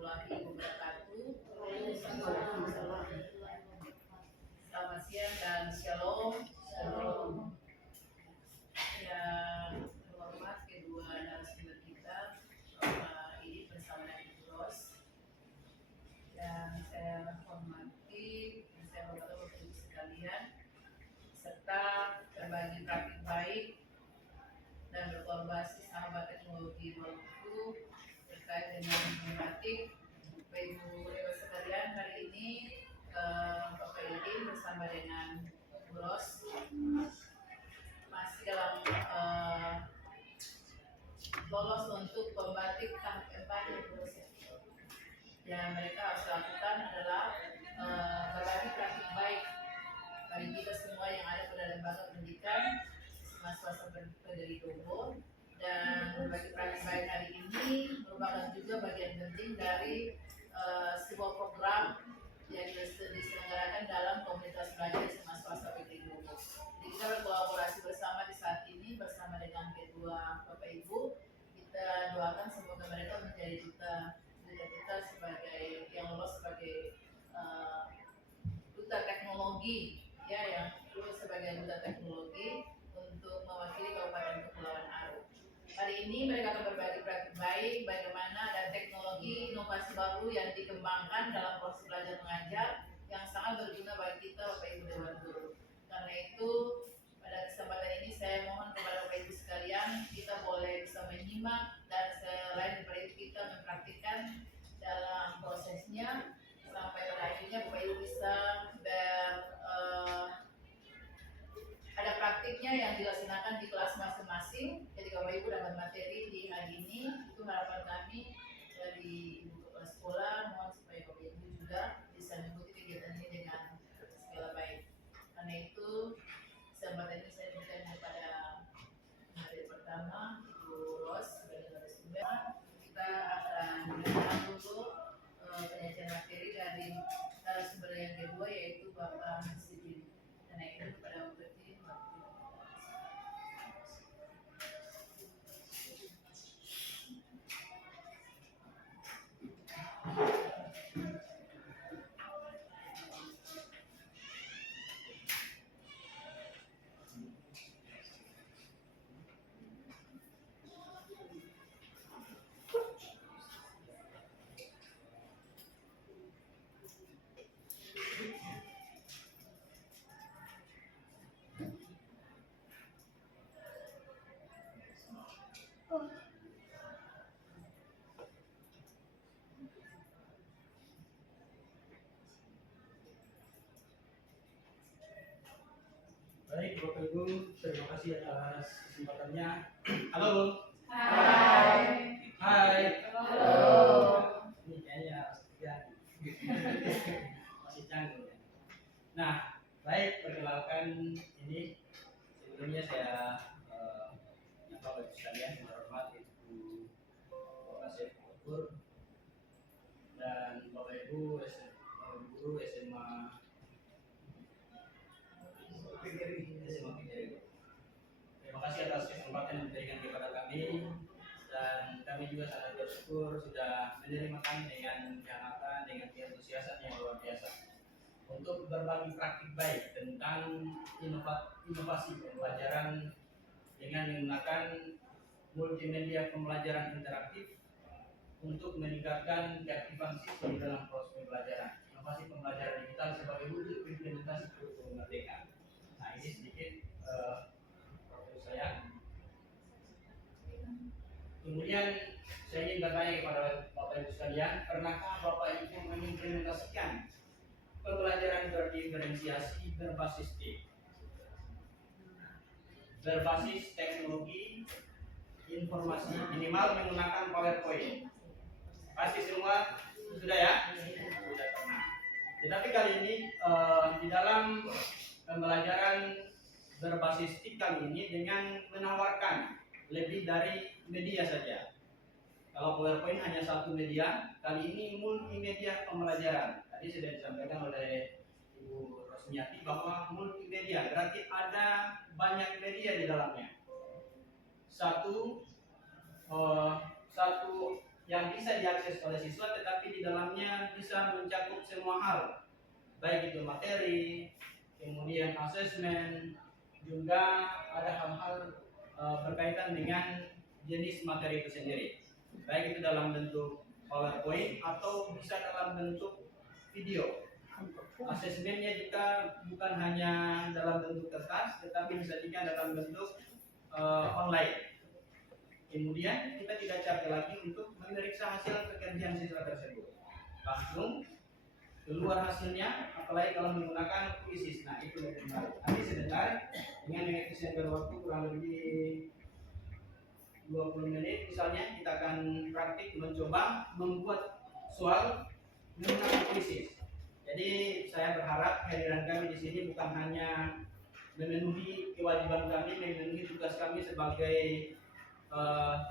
warahmatullahi wabarakatuh. Selamat siang dan shalom. Yang terhormat kedua narasumber kita ini bersama dengan Ibu Ros. Dan saya hormati, saya hormati Bapak Ibu sekalian, serta berbagi praktik baik dan berkolaborasi sahabat teknologi waktu terkait dengan batik. Bapak Ibu sekalian, hari ini Bapak Idin bersama dengan Bu Ros masih dalam lolos untuk pembatik tahap 4 ya Bu Ros. Yang mereka harus lakukan adalah berbagi praktik baik bagi kita semua yang ada pada lembaga pendidikan swasta dari Dobo, dan berbagi praktik baik hari ini merupakan juga bagian penting dari sebuah program yang diselenggarakan dalam komunitas belajar SMA swasta PTI Dobo. Jadi kita berkolaborasi bersama di saat ini bersama dengan kedua Bapak Ibu. Kita doakan semoga mereka menjadi duta kita sebagai yang lolos sebagai duta teknologi, ya, yang lulus sebagai duta teknologi untuk mewakili Kabupaten Kepulauan Aru. Hari ini mereka akan berbagi praktik baik bagaimana ada teknologi inovasi baru yang dikembangkan dalam proses belajar mengajar yang sangat berguna bagi kita Bapak Ibu Dewan Guru. Karena itu pada kesempatan ini saya mohon kepada Bapak Ibu sekalian, kita boleh bisa menyimak dan selain daripada itu kita mempraktikkan dalam prosesnya sampai pada akhirnya Bapak Ibu bisa ada praktiknya yang dilaksanakan di kelas masing-masing. Jadi Bapak Ibu dapat materi di hari ini, itu harapan kami dari Ibu Kepala Sekolah, mohon supaya Bapak Ibu juga bisa mengikuti kegiatan ini dengan segala baik. Karena itu kesempatan ini saya berikan kepada materi pertama Ibu Ros sebagai narasumber. Kita akan mendengar dulu penyajian materi dari narasumber yang kedua yaitu Bapak Sidin. Karena itu kepada Bapak Sidin. Baik, Bapak Ibu, terima kasih atas kesempatannya. Halo. Hai. Hai. Halo. Ini kayaknya ya, masih canggung ya. Nah, baik, perkenalkan ini sebelumnya saya Bapak Ibu sekalian yang terhormat Ibu Bapak Guru dan Bapak Ibu guru SMA Terima kasih atas kesempatan yang diberikan kepada kami, dan kami juga sangat bersyukur sudah menerima kami dengan kehangatan, dengan keantusiasan yang luar biasa untuk berbagi praktik baik tentang inovasi pembelajaran dengan menggunakan multimedia pembelajaran interaktif untuk meningkatkan keaktifan siswa di dalam proses pembelajaran. Inovasi pembelajaran digital sebagai wujud implementasi kurikulum merdeka. Nah, ini sedikit profil saya. Kemudian saya ingin bertanya kepada Bapak Ibu sekalian, pernahkah Bapak Ibu mengimplementasikan pembelajaran berdiferensiasi berbasis teknologi informasi minimal menggunakan PowerPoint? Pasti semua sudah ya? Sudah pernah. Tetapi kali ini di dalam pembelajaran berbasis TIK kali ini dengan menawarkan lebih dari media saja. Kalau PowerPoint hanya satu media, kali ini multimedia pembelajaran. Tadi sudah disampaikan oleh Ibu Rosmiati bahwa multimedia berarti ada banyak media di dalamnya. Satu yang bisa diakses oleh siswa, tetapi di dalamnya bisa mencakup semua hal, baik itu materi, kemudian asesmen, juga ada hal-hal berkaitan dengan jenis materi itu sendiri, baik itu dalam bentuk PowerPoint atau bisa dalam bentuk video. Asesmennya juga bukan hanya dalam bentuk kertas, tetapi bisa juga dalam bentuk online. Kemudian kita tidak capek lagi untuk memeriksa hasil pekerjaan siswa tersebut, langsung keluar hasilnya, apalagi kalau menggunakan kuisis. Nah, itu lebih menarik. Nanti sebentar dengan mengefisienkan waktu kurang lebih 20 menit misalnya, kita akan praktik mencoba membuat soal menggunakan kuisis. Jadi saya berharap kehadiran kami di sini bukan hanya memenuhi kewajiban kami, memenuhi tugas kami sebagai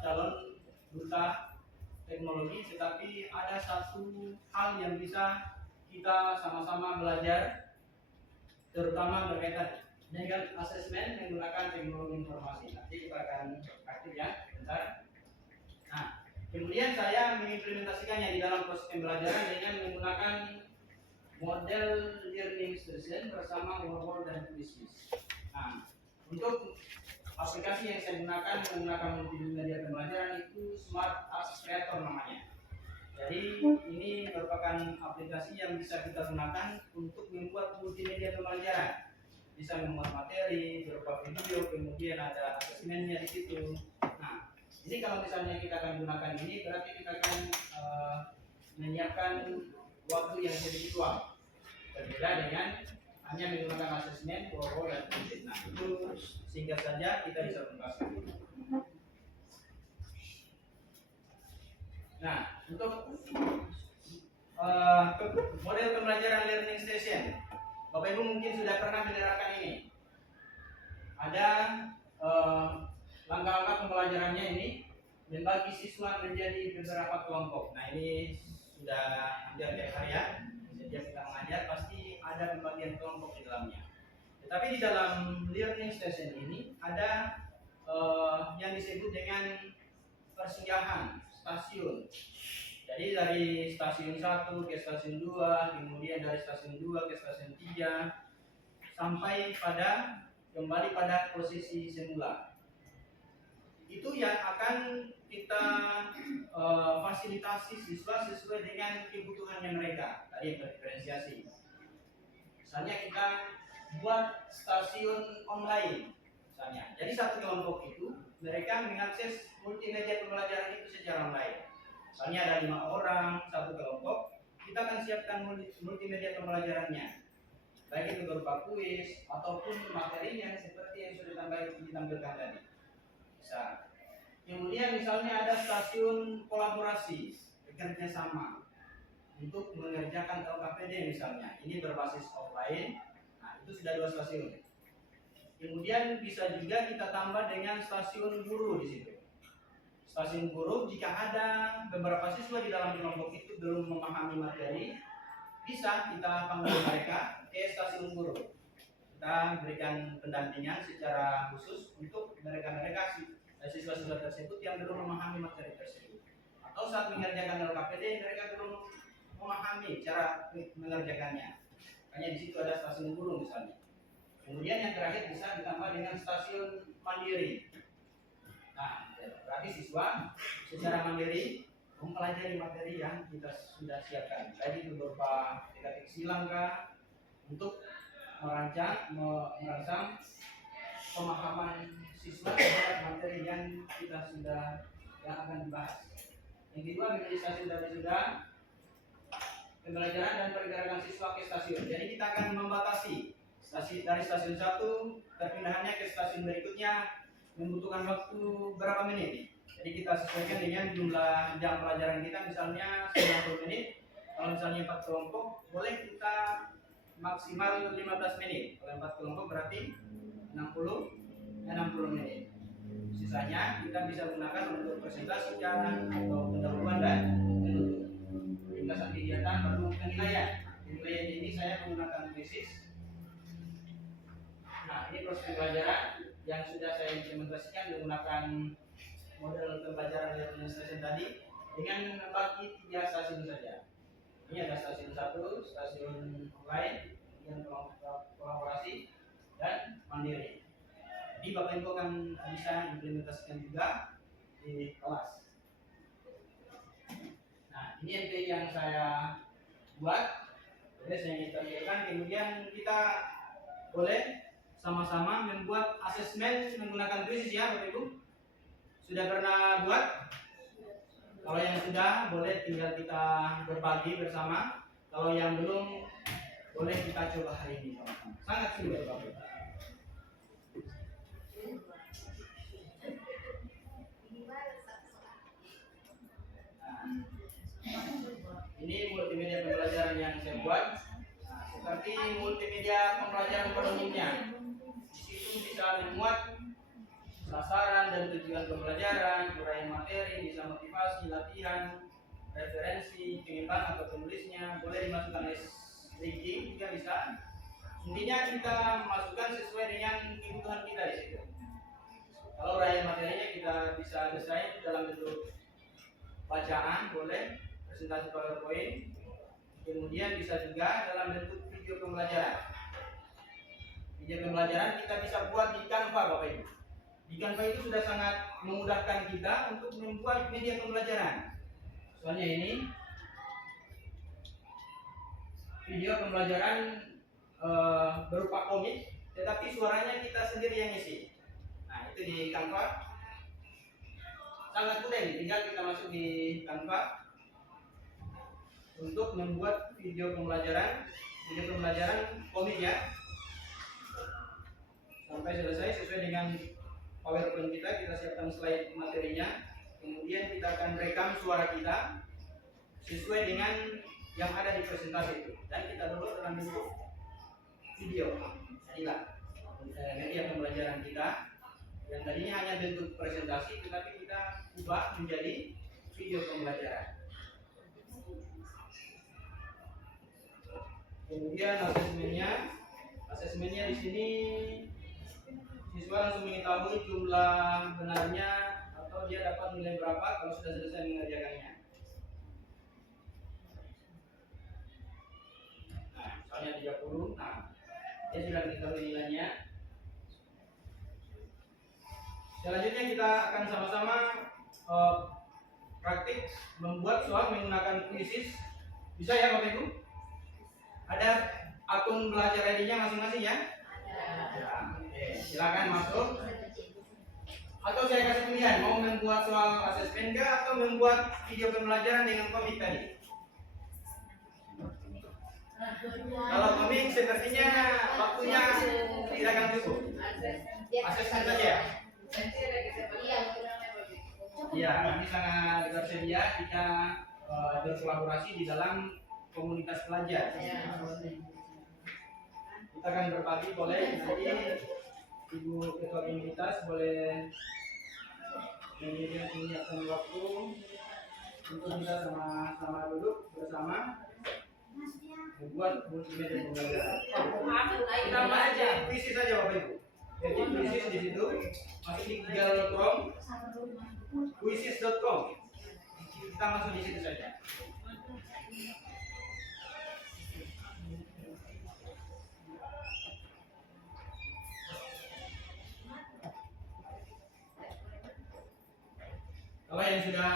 calon duta teknologi, tetapi ada satu hal yang bisa kita sama-sama belajar, terutama berkaitan dengan asesmen menggunakan teknologi informasi. Nanti kita akan praktik ya, bentar. Nah, kemudian saya mengimplementasikannya di dalam proses pembelajaran dengan menggunakan model learning station bersama Word dan Quizizz. Nah, untuk aplikasi yang saya gunakan menggunakan multimedia pembelajaran itu Smart Apps Creator namanya. Jadi ini merupakan aplikasi yang bisa kita gunakan untuk membuat multimedia pembelajaran. Bisa membuat materi berupa video, kemudian ada asesmennya di situ. Nah, ini kalau misalnya kita akan gunakan ini, berarti kita akan menyiapkan waktu yang sedikit luang. Berbeda dengan hanya menggunakan asesmen, Word dan Quizizz. Nah, itu singkat saja kita bisa tuntaskan. Nah, untuk model pembelajaran learning station, Bapak Ibu mungkin sudah pernah menerapkan ini. Ada langkah-langkah pembelajarannya ini, membagi siswa menjadi beberapa kelompok. Nah, ini sudah hampir tiap hari ya. Setiap kita mengajar pasti ada pembagian kelompok di dalamnya. Tetapi di dalam learning station ini ada yang disebut dengan persinggahan stasiun. Jadi dari stasiun 1 ke stasiun 2, kemudian dari stasiun 2 ke stasiun 3, sampai pada kembali pada posisi semula. Itu yang akan kita fasilitasi siswa sesuai dengan kebutuhannya mereka. Tadi yang berdiferensiasi. Misalnya kita buat stasiun online, misalnya. Jadi satu kelompok itu mereka mengakses multimedia pembelajaran itu secara online. Misalnya ada 5 orang satu kelompok, kita akan siapkan multimedia pembelajarannya, baik itu berupa kuis ataupun materinya seperti yang sudah ditampilkan tadi. Bisa. Kemudian misalnya ada stasiun kolaborasi, bekerja sama untuk mengerjakan LKPD misalnya. Ini berbasis offline. Nah, itu sudah 2 stasiun. Kemudian bisa juga kita tambah dengan stasiun guru di situ. Stasiun guru, jika ada beberapa siswa di dalam kelompok itu belum memahami materi, bisa kita panggil mereka ke stasiun guru. Kita berikan pendampingan secara khusus untuk mereka siswa-siswa tersebut yang belum memahami materi tersebut. Atau saat mengerjakan LKPD mereka belum memahami cara mengerjakannya. Hanya di situ ada stasiun guru misalnya. Kemudian yang terakhir bisa ditambah dengan stasiun mandiri. Nah, berarti siswa secara mandiri mempelajari materi yang kita sudah siapkan. Tadi itu berupa teka-teki silang untuk merangsang pemahaman siswa terhadap materi yang akan dibahas. Yang kedua, memorisasi dari sudah pembelajaran dan pergerakan siswa ke stasiun. Jadi kita akan membatasi dari stasiun 1 perpindahannya ke stasiun berikutnya membutuhkan waktu berapa menit. Jadi kita sesuaikan dengan jumlah jam pelajaran kita, misalnya 90 menit. Kalau misalnya 4 kelompok, boleh kita maksimal 15 menit. Kalau 4 kelompok berarti 60 menit. Sisanya kita bisa gunakan untuk presentasi atau pendahuluan dan penutup. Ringkasan kegiatan perlu penilaian. Penilaian ini saya menggunakan Quizizz. Nah, ini proses pembelajaran yang sudah saya implementasikan menggunakan model pembelajaran learning station tadi. dengan bagi 3 stasiun saja. Ini ada stasiun 1, stasiun online, kemudian kolaborasi, dan mandiri. Jadi Bapak Ibu akan bisa implementasikan juga di kelas. Nah, ini NTI yang saya buat, boleh saya tampilkan. Kemudian kita boleh sama-sama membuat asesmen menggunakan krisis ya Bapak Ibu. Sudah pernah buat? Kalau yang sudah, boleh tinggal kita berbagi bersama. Kalau yang belum, boleh kita coba hari ini sama-sama. Sangat sulit Bapak Ibu. Ini multimedia pembelajaran yang saya buat. Nah, seperti multimedia pembelajaran pada umumnya. Di situ bisa memuat sasaran dan tujuan pembelajaran, uraian materi, bisa motivasi, latihan, referensi, pengembangan atau penulisnya, boleh dimasukkan linking juga bisa. Intinya kita masukkan sesuai dengan kebutuhan kita di situ. Kalau uraian materinya kita bisa desain dalam bentuk bacaan, boleh presentasi PowerPoint, kemudian bisa juga dalam bentuk video pembelajaran. Video pembelajaran kita bisa buat di Canva Bapak Ibu. Di Canva itu sudah sangat memudahkan kita untuk membuat media pembelajaran. Soalnya ini video pembelajaran berupa komik, tetapi suaranya kita sendiri yang isi. Nah, itu di Canva. Sangat mudah ini, tinggal kita masuk di Canva untuk membuat video pembelajaran komik ya. Sampai selesai sesuai dengan PowerPoint kita siapkan slide materinya, kemudian kita akan rekam suara kita sesuai dengan yang ada di presentasi itu, dan kita download dalam bentuk video. Inilah media pembelajaran kita yang tadinya hanya bentuk presentasi, tetapi kita ubah menjadi video pembelajaran. Kemudian asesmennya di sini siswa langsung mengetahui jumlah benarnya atau dia dapat nilai berapa kalau sudah selesai mengerjakannya. Nah, misalnya 30, nah dia sudah mengetahui nilainya. Selanjutnya kita akan sama-sama praktik membuat soal menggunakan quizzes. Bisa ya Bapak Ibu? Ada akun belajar ID-nya masing-masing ya? Ya. Oke, silakan masuk. Atau saya kasih pilihan, mau membuat soal asesmen kah atau membuat video pembelajaran dengan komik tadi? Kalau komik sepertinya waktunya tidak akan cukup. Asesmen saja ya? Iya, kami sangat bersedia jika berkolaborasi di dalam komunitas pelajar. Kita akan berbagi, boleh nanti Ibu Ketua Komunitas boleh menyiapkan waktu untuk kita sama-sama duduk bersama membuat multimedia pembelajaran. Kita masuk di krisis saja Bapak Ibu. Jadi krisis di situ masuk di google.com, quizzes.com. Kita masuk di situ saja. Kalau yang sudah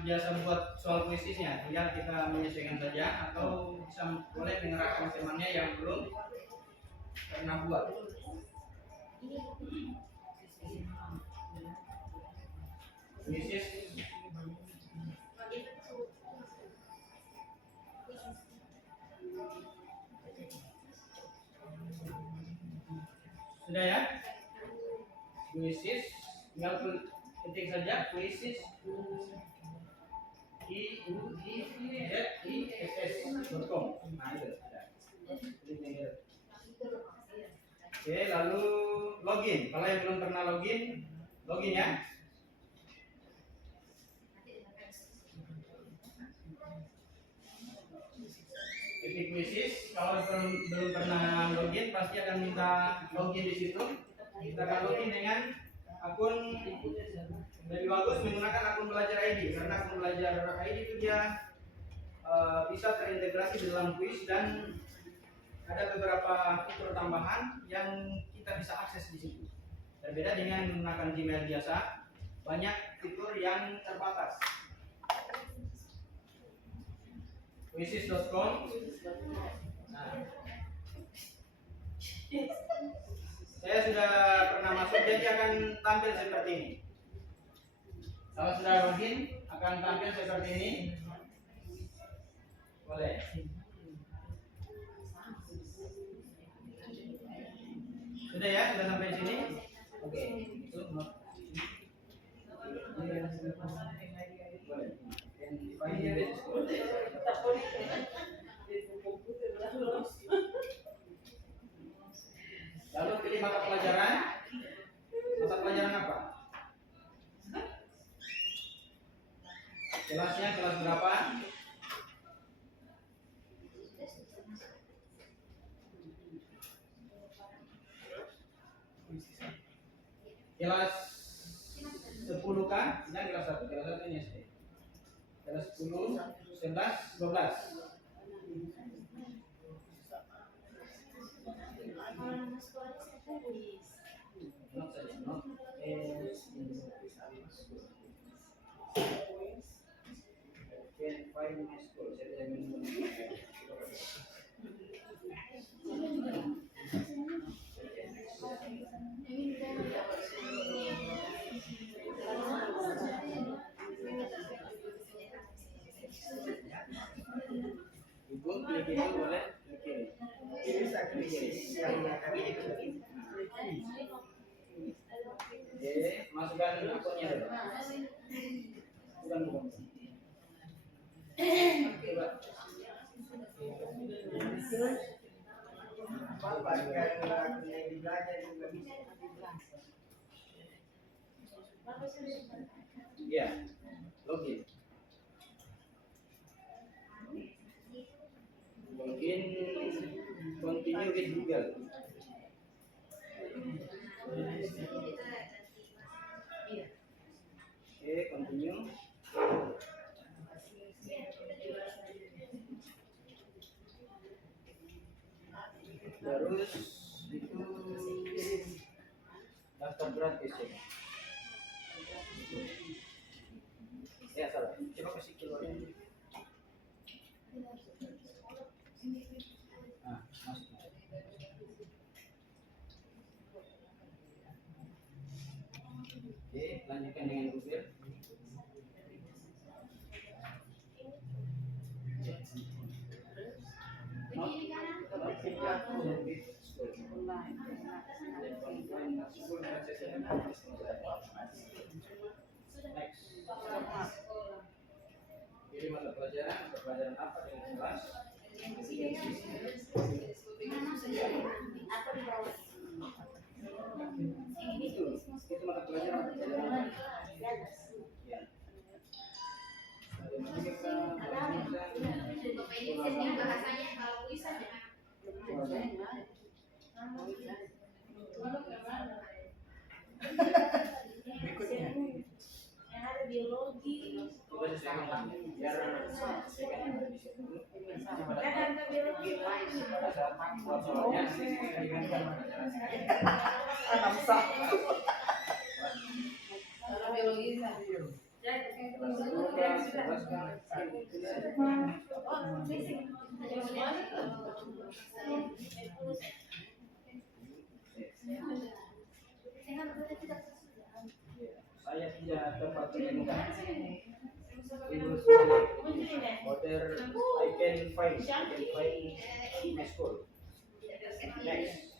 biasa buat soal kuisisnya, tinggal kita menyesuaikan saja atau bisa boleh mengerahkan temannya yang belum pernah buat. Kuisis sudah ya? Kuisis tinggal ketik saja quizzes iuiziss.com. Nah itu sudah. Oke, lalu login. Kalau yang belum pernah login ya. Ketik quizzes. Kalau belum pernah login pasti akan minta login di situ. Kita akan login dengan akun lebih bagus menggunakan akun belajar ID, karena akun belajar ID itu dia bisa terintegrasi di dalam kuis dan ada beberapa fitur tambahan yang kita bisa akses di situ. Berbeda dengan menggunakan Gmail biasa, banyak fitur yang terbatas. Quizzes.com. Nah, saya sudah pernah masuk, jadi akan tampil seperti ini. Kalau sudah login, akan tampil seperti ini. Boleh. Sudah ya, sudah sampai di sini. Oke. Lalu pilih mata pelajaran. Mata pelajaran apa? Kelasnya kelas berapa? Kelas 10 kan? Nah, kelas 1. Kelas 1 ini SD. Kelas 10, 11, 12. Not saja, not can find my school. Saya tidak minum. Ibu pilih itu boleh. Oke. Oke, masukkan akunnya dulu. Bukan. Coba. Ya, login. Login, continue with Google. Oke, continue. Terus itu daftar gratis ya. Ya salah. Coba kasih keluarnya. Nah, masuk. Oke, lanjutkan dengan Google. Pilih mata pelajaran apa dengan kelas? Itu mata pelajaran. Ya. Bahasanya kalau tulisan ya. Berikutnya yang ada biologi. Coba sesuaikan biar sesuaikan di situ. Ada biologi. Pada saat buat soalnya dengan Kalau biologi saya tidak dapat menemukan order. I can find my school. Next.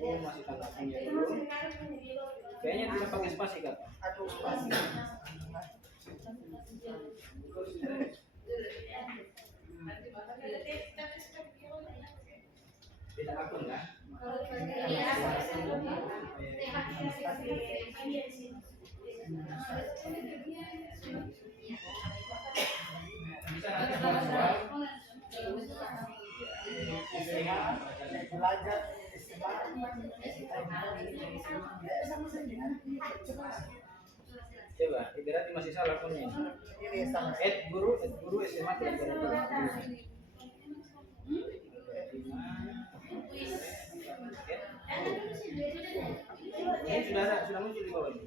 Ibu masih tanda punya dulu. Kayaknya bisa pakai spasi kan? Atau spasi. Tidak akun kan? Bisa nanti soal Belajar sama saja. Coba, berarti masih salah akunnya. Guru SMA ini sudah muncul di bawah ini.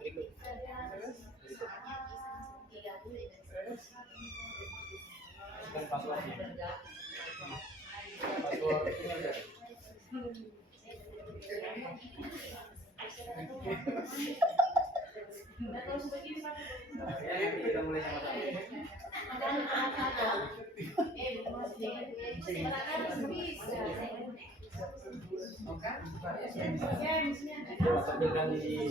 Berikut. Masukkan passwordnya. Password ini ada. Ya, kita mulai sama-sama. Tampilkan di sini.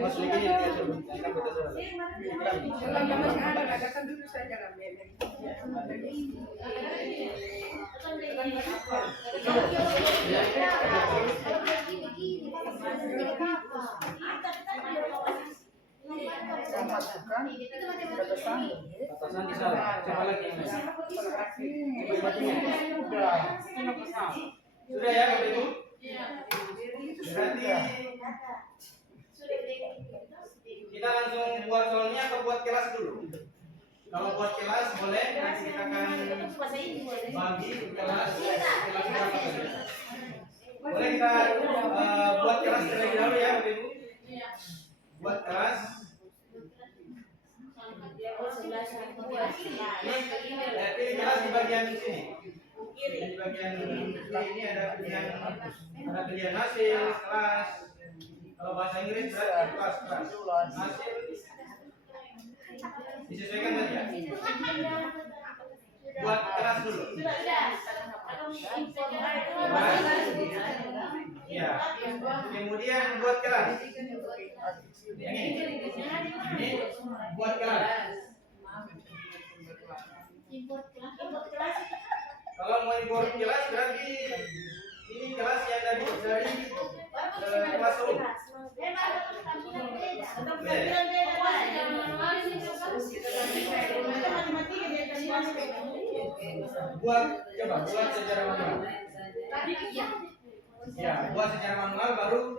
Mas lagi ini akan kita batasan di sana. Coba lagi yang lain. Sudah ya, Bapak Ibu? Berarti kita langsung buat soalnya atau buat kelas dulu? Kalau buat kelas boleh, nanti kita akan bagi kelas berapa saja. Boleh kita buat kelas terlebih dahulu ya, Bapak Ibu? Buat kelas. Pilih kelas di bagian sini. Di bagian ini ada pilihan hasil kelas. Kalau bahasa Inggris berarti kelas hasil disesuaikan saja. Buat kelas dulu. Ya. Kemudian buat kelas. Ini buat kelas. Kalau mau import kelas berarti ini kelas yang dari kelas room. Buat secara manual. Ya, buat secara manual baru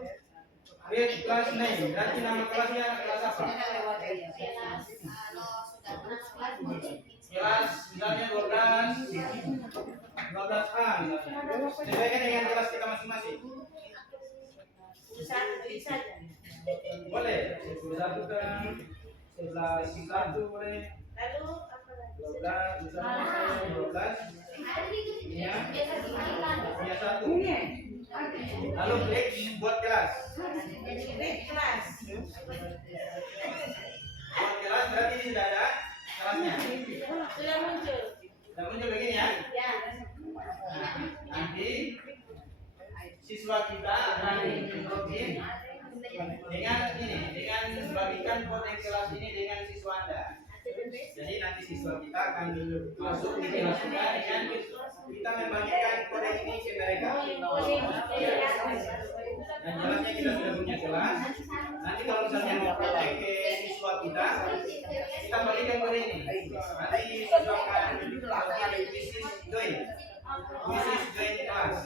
create class name. Berarti nama kelasnya kelas apa? Kelas misalnya 12A misalnya. Sesuaikan dengan kelas kita masing-masing. Boleh, 11 kan, 11 boleh. Lalu apa lagi? 12 misalnya 12. Ya. Ya 1. Lalu klik buat kelas. Buat kelas berarti ini sudah ada kelasnya. Sudah muncul. Sudah muncul begini ya. Ya. Nanti siswa kita akan login dengan bagikan kode kelas ini dengan siswa Anda. Jadi nanti siswa kita akan masuk di kelas kita dengan kita membagikan kode ini ke mereka. Dan jelasnya kita sudah punya kelas. Nanti kalau misalnya mau praktek ke siswa kita bagikan kode ini. Nanti siswa akan this is join kelas.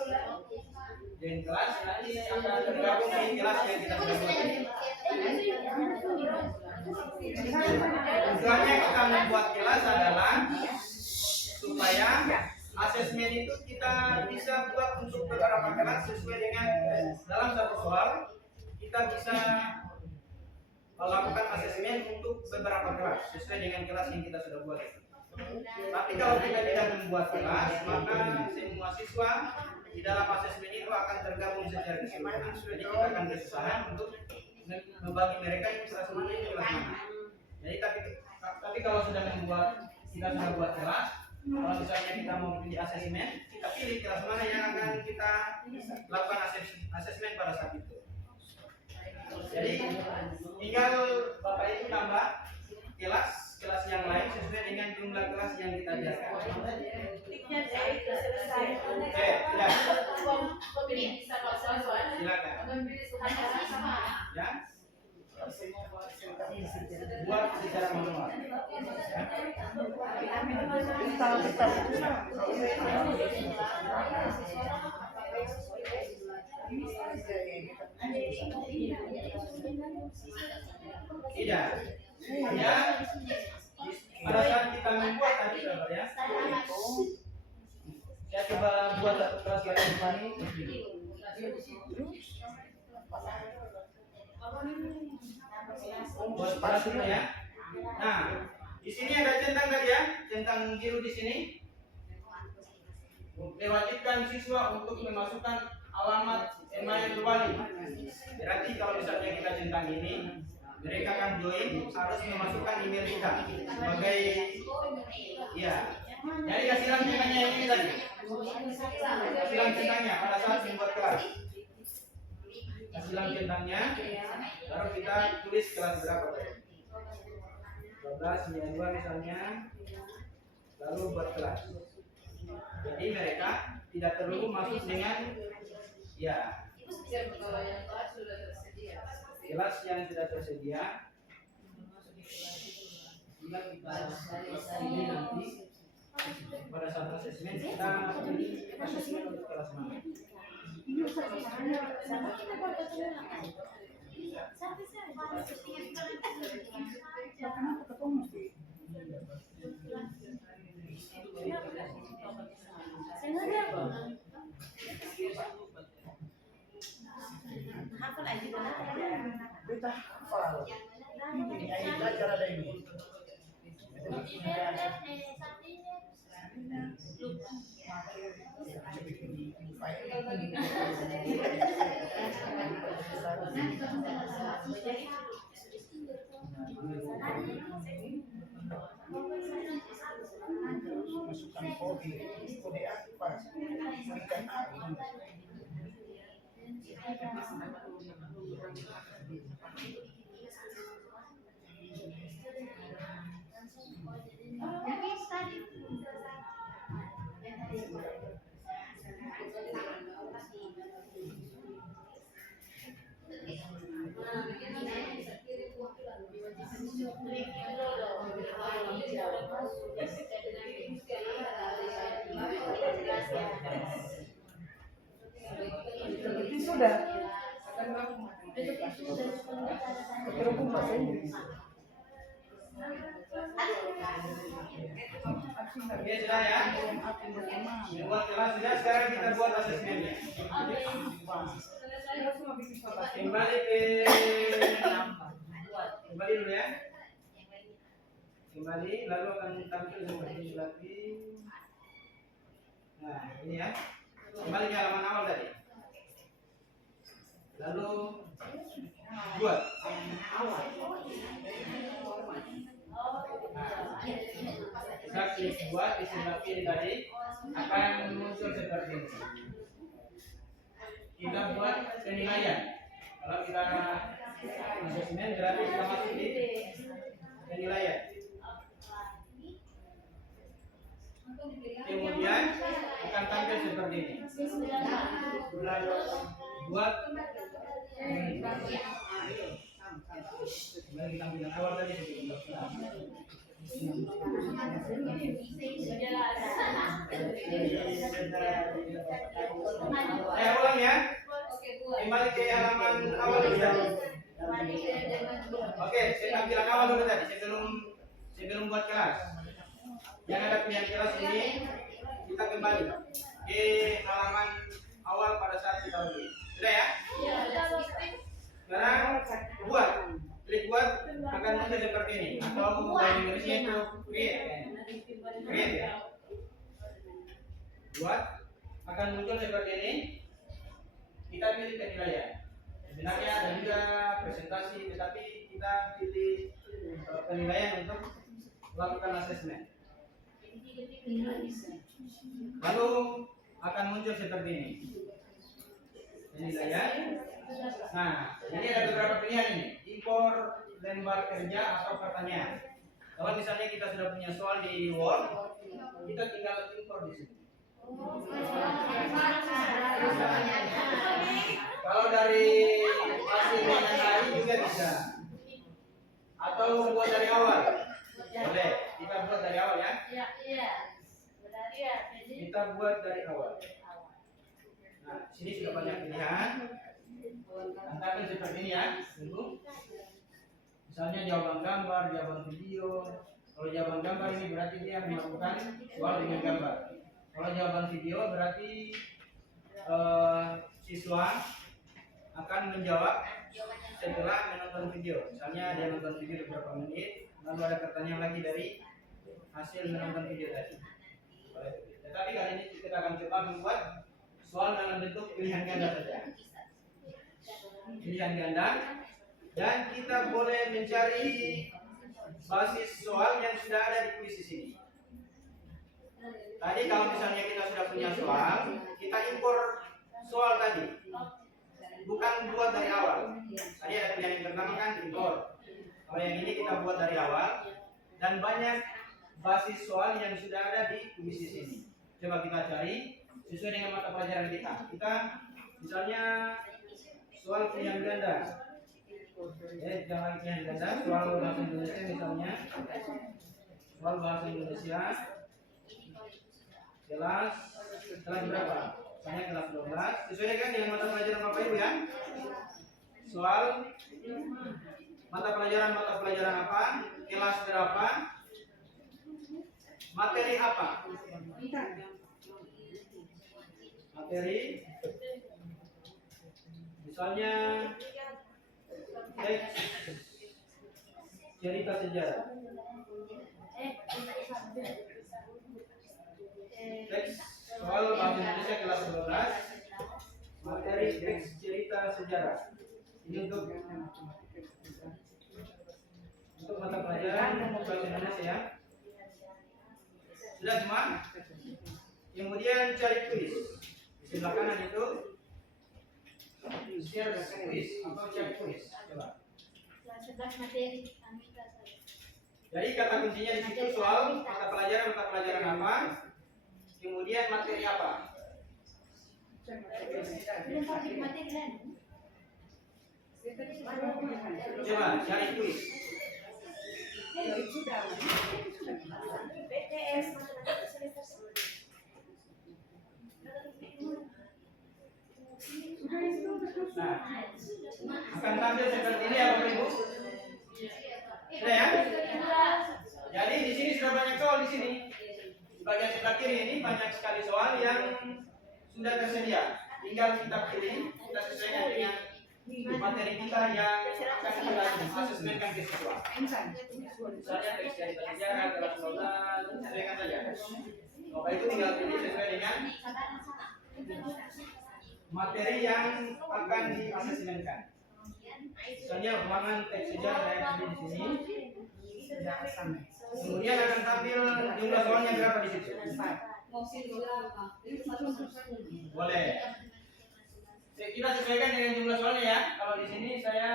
Join kelas nanti akan tergabung di kelas yang kita sudah buat. Tujuannya kita membuat kelas adalah supaya asesmen itu kita bisa buat untuk beberapa kelas sesuai dengan dalam satu soal kita bisa melakukan asesmen untuk beberapa kelas sesuai dengan kelas yang kita sudah buat. Tapi kalau kita tidak membuat kelas, maka semua siswa di dalam asesmen itu akan tergabung secara keseluruhan. Jadi kita akan kesusahan untuk membagi mereka yang kelas mana ini kelas mana. Jadi tapi kalau sudah kita sudah buat kelas, kalau misalnya kita mau pilih asesmen, kita pilih kelas mana yang akan kita lakukan asesmen pada saat itu. Jadi tinggal Bapak Ibu tambah kelas yang lain sesuai dengan jumlah kelas yang kita ajarkan. Kliknya itu selesai. Oke, sudah. Silakan. Ya. buat secara manual. Tidak. Ya. Pada saat kita membuat tadi saudara ya. Saya coba buat satu kelas lagi ini. Buat kelas dulu ya. Nah, di sini ada centang tadi ya, centang biru di sini. Mewajibkan siswa untuk memasukkan alamat email kembali. Berarti kalau misalnya kita centang ini, mereka akan join harus memasukkan email kita sebagai ya. Jadi kasihan centangnya ini tadi. Kasihan centangnya pada saat membuat kelas. Kasihan centangnya, baru kita tulis kelas berapa tadi. 12, 92 misalnya, lalu buat kelas. Jadi mereka tidak perlu masuk dengan ya kelas yang sudah tersedia. Jika kita ini nanti pada saat asesmen kita pilih asesmen untuk kelas mana. Hafal aja dulu. Kita hafal. Ini ayat belajar ada ini. Masukkan kode apa? Berikan apa? Sudah. Terhubung bahasa Inggris. Oke sudah ya. Buat kelas sudah, sekarang kita buat asesmennya. Kembali dulu ya. Kembali lalu akan tampil seperti ini lagi. Nah ini ya. Kembali ke halaman awal tadi. Lalu buat saat buat di sebelah kiri tadi akan muncul seperti ini. Kita buat penilaian. Kalau kita asesmen berarti kita masuk di penilaian. Kemudian akan tampil seperti ini. Buat kembali tampilan awal tadi saya ulang ya. Kembali ke halaman awal dulu ya. Oke, saya tampilan awal dulu tadi sebelum buat kelas. Yang ada pilihan kelas ini kita kembali ke halaman awal pada saat kita mulai. Sudah ya? Sekarang buat, klik buat akan muncul seperti ini. Atau bahasa Inggrisnya itu create ya. Buat akan muncul seperti ini. Kita pilih penilaian. Sebenarnya ada juga presentasi, tetapi kita pilih penilaian untuk melakukan asesmen. Lalu akan muncul seperti ini. Penilaian. Nah, ini ada beberapa pilihan ini. Impor lembar kerja atau pertanyaan. Kalau misalnya kita sudah punya soal di Word, kita tinggal impor di sini. Kalau dari hasil yang lain juga bisa. atau buat dari awal? Boleh, kita buat dari awal ya. Iya. Jadi Kita buat dari awal. Nah, sini sudah banyak pilihan. Tantangan seperti ini ya. Tunggu. Misalnya jawaban gambar, jawaban video. Kalau jawaban gambar ini berarti dia melakukan soal dengan gambar. Kalau jawaban video berarti siswa akan menjawab setelah menonton video. Misalnya dia nonton video beberapa menit, lalu ada pertanyaan lagi dari hasil menonton video tadi. Tetapi kali ini kita akan coba membuat soal dalam bentuk pilihan ganda saja. Pilihan ganda, dan kita boleh mencari basis soal yang sudah ada di kuis di sini. Tadi kalau misalnya kita sudah punya soal, kita impor soal tadi, bukan buat dari awal. Tadi ada pilihan yang pertama kan impor. Kalau yang ini kita buat dari awal, dan banyak basis soal yang sudah ada di kuis di sini. Coba kita cari sesuai dengan mata pelajaran kita. Kita misalnya soal pilihan ganda. Jangan pilihan ganda, soal bahasa Indonesia misalnya. Soal bahasa Indonesia kelas berapa? Misalnya kelas 12. Sesuai dengan mata pelajaran Bapak Ibu ya. Soal mata pelajaran apa? Kelas berapa? Materi apa? Materi misalnya teks cerita sejarah. Teks soal bahasa Indonesia kelas 12. Materi teks cerita sejarah. Ini untuk mata pelajaran bahasa Indonesia ya. Sudah semua? Kemudian cari kuis. Di sebelah kanan itu share kuis atau cari kuis. Coba. Jadi kata kuncinya di situ soal mata pelajaran apa, kemudian materi apa. Coba cari kuis. BTS Nah, akan tampil seperti ini ya Bapak Ibu. Sudah ya? Jadi di sini sudah banyak soal di sini. Di bagian sebelah kiri ini banyak sekali soal yang sudah tersedia. Tinggal kita pilih, kita sesuaikan dengan materi kita yang akan kita asesmenkan ke siswa. Misalnya teks cerita sejarah kelas 12, sesuaikan saja. Bapak Ibu tinggal pilih sesuai dengan materi yang akan diasesmenkan. Misalnya ulangan teks sejarah yang ada di sini. Kemudian akan tampil jumlah soalnya berapa di situ? Boleh. Kita sesuaikan dengan jumlah soalnya ya. Kalau di sini saya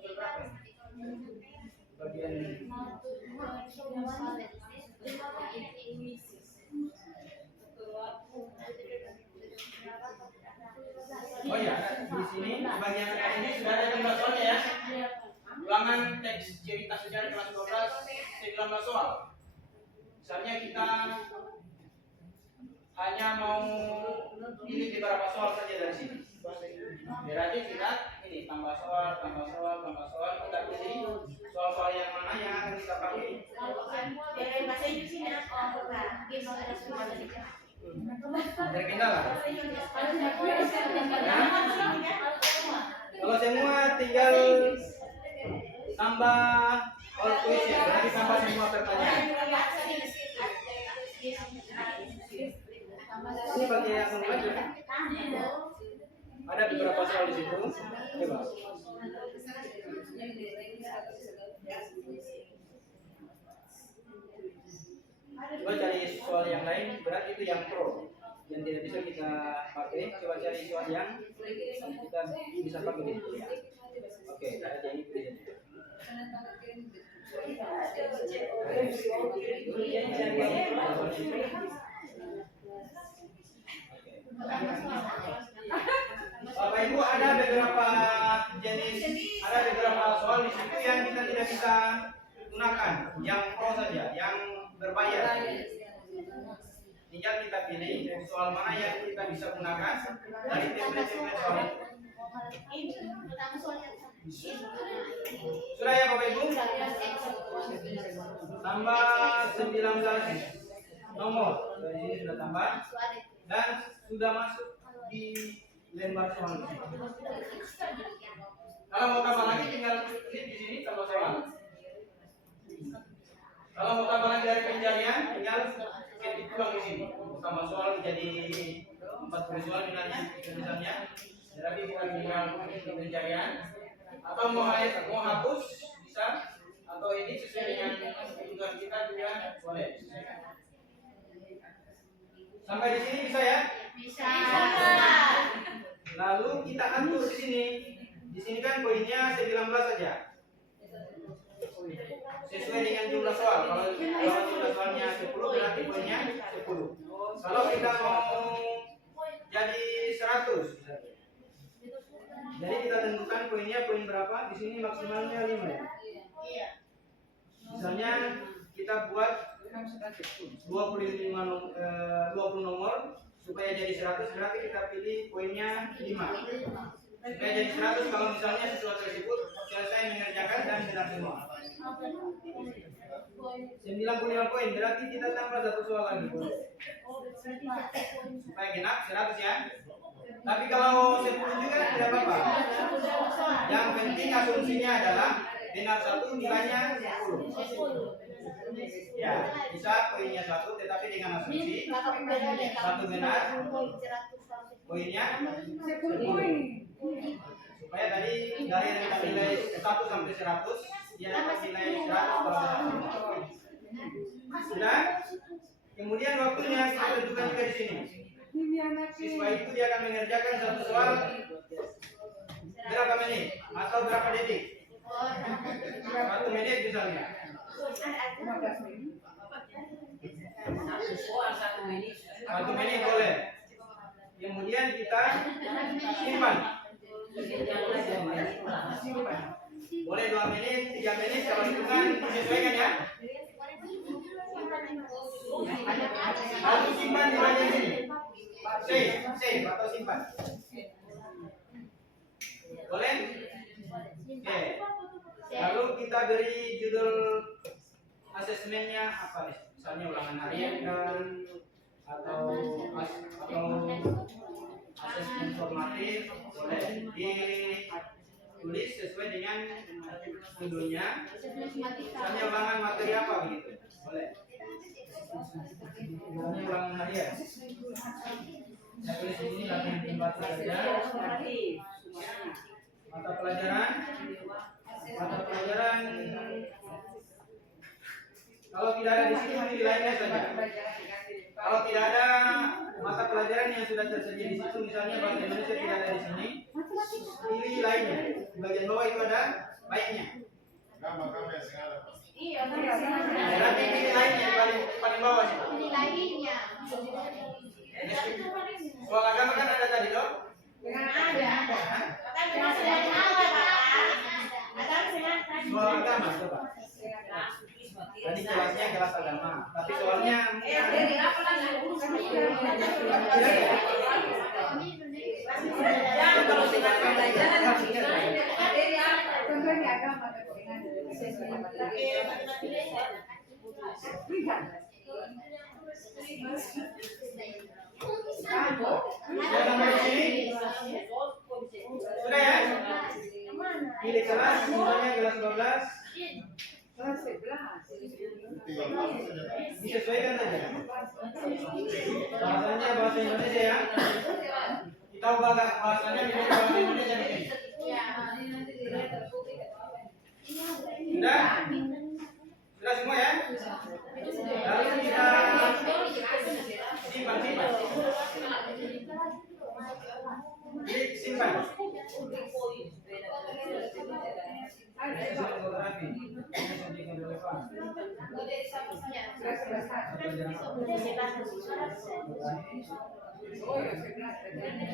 berapa? Bagian oh ya, di sini bagian atas ini sudah ada jumlah soalnya ya. Ulangan teks cerita sejarah kelas 12 19 soal. Misalnya kita hanya mau pilih beberapa soal saja dari sini. Berarti kita ini tambah soal, kita pilih soal-soal yang mana yang akan kita pakai. bahasa Inggris ini Terkendala. Kalau semua tinggal tambah all quiz ya, berarti tambah semua pertanyaan. Ini bagi yang mengajar. Ada beberapa soal di situ. Coba. Coba cari soal yang lain, berarti itu yang pro, yang tidak bisa kita pakai. Coba cari soal yang kita bisa pakai di situ ya. Oke, ada yang ini. Bapak Ibu, ada beberapa jenis, ada beberapa soal di situ yang kita tidak bisa gunakan, yang pro saja, yang berbayar. Tinggal kita pilih soal mana yang kita bisa gunakan dari template-template soal itu. Sudah ya Bapak Ibu? Tambah 19 nomor. Dari sini sudah tambah dan sudah masuk di lembar soal. Kalau mau tambah lagi tinggal klik di sini tambah soal. Kalau mau tambah lagi dari pencarian tinggal klik pulang di sini. Tambah soal jadi 40 soal dengan tulisannya. Jadi kita tinggal klik pencarian. Atau mau hapus bisa, atau ini sesuai dengan kebutuhan kita juga boleh. Sampai di sini bisa ya? Bisa. Lalu kita atur di sini. Di sini kan poinnya 19 saja. Sesuai dengan jumlah soal. Kalau jumlah soalnya 10 berarti poinnya 10. Kalau kita mau jadi 100 misalnya. Jadi kita tentukan poinnya poin berapa? Di sini maksimalnya 5 ya. Misalnya kita buat 20 nomor supaya jadi 100 berarti kita pilih poinnya 5. Supaya jadi 100 kalau misalnya siswa tersebut selesai mengerjakan dan benar semua. 95 poin berarti kita tambah satu soal lagi. Supaya genap 100 ya. Tapi kalau 10 juga tidak apa-apa. Yang penting asumsinya adalah benar 1 nilainya 10. Ya, bisa poinnya 1 tetapi dengan asumsi 1 benar poinnya 10. Supaya tadi dari nilai 1 sampai 100 dia dapat nilai 100 kalau sudah. Kemudian waktunya kita tentukan juga di sini. Siswa itu dia akan mengerjakan satu soal berapa menit atau berapa detik? 1 menit misalnya. 1 menit boleh. Kemudian kita simpan. Boleh 2 menit, 3 menit kalau hitungan disesuaikan ya. Lalu simpan di bagian sini. Save atau simpan. Boleh? Oke. Lalu kita beri judul asesmennya apa nih? Misalnya ulangan harian kan, atau asesmen formatif, boleh ditulis sesuai dengan judulnya. Misalnya ulangan materi apa begitu? Boleh. Misalnya ulangan harian. Saya tulis di sini latihan tempat saja. Mata pelajaran. Kalau tidak ada di sini pilih lainnya saja. Kalau tidak ada mata pelajaran yang sudah tersedia di situ, misalnya bahasa Indonesia tidak ada di sini, pilih lainnya. Di bagian bawah itu ada baiknya. Berarti pilih lainnya paling bawah sih. Soal agama kan ada tadi dong? Soal agama coba. Tadi kelasnya kelas agama, tapi soalnya Kalau dengan pembelajaran sudah ya? Pilih kelas, misalnya kelas 12. Disesuaikan saja. Bahasanya bahasa Indonesia ya. Kita ubah bahasanya menjadi bahasa Indonesia di sini. Sudah semua ya? Lalu kita simpan. Klik simpan.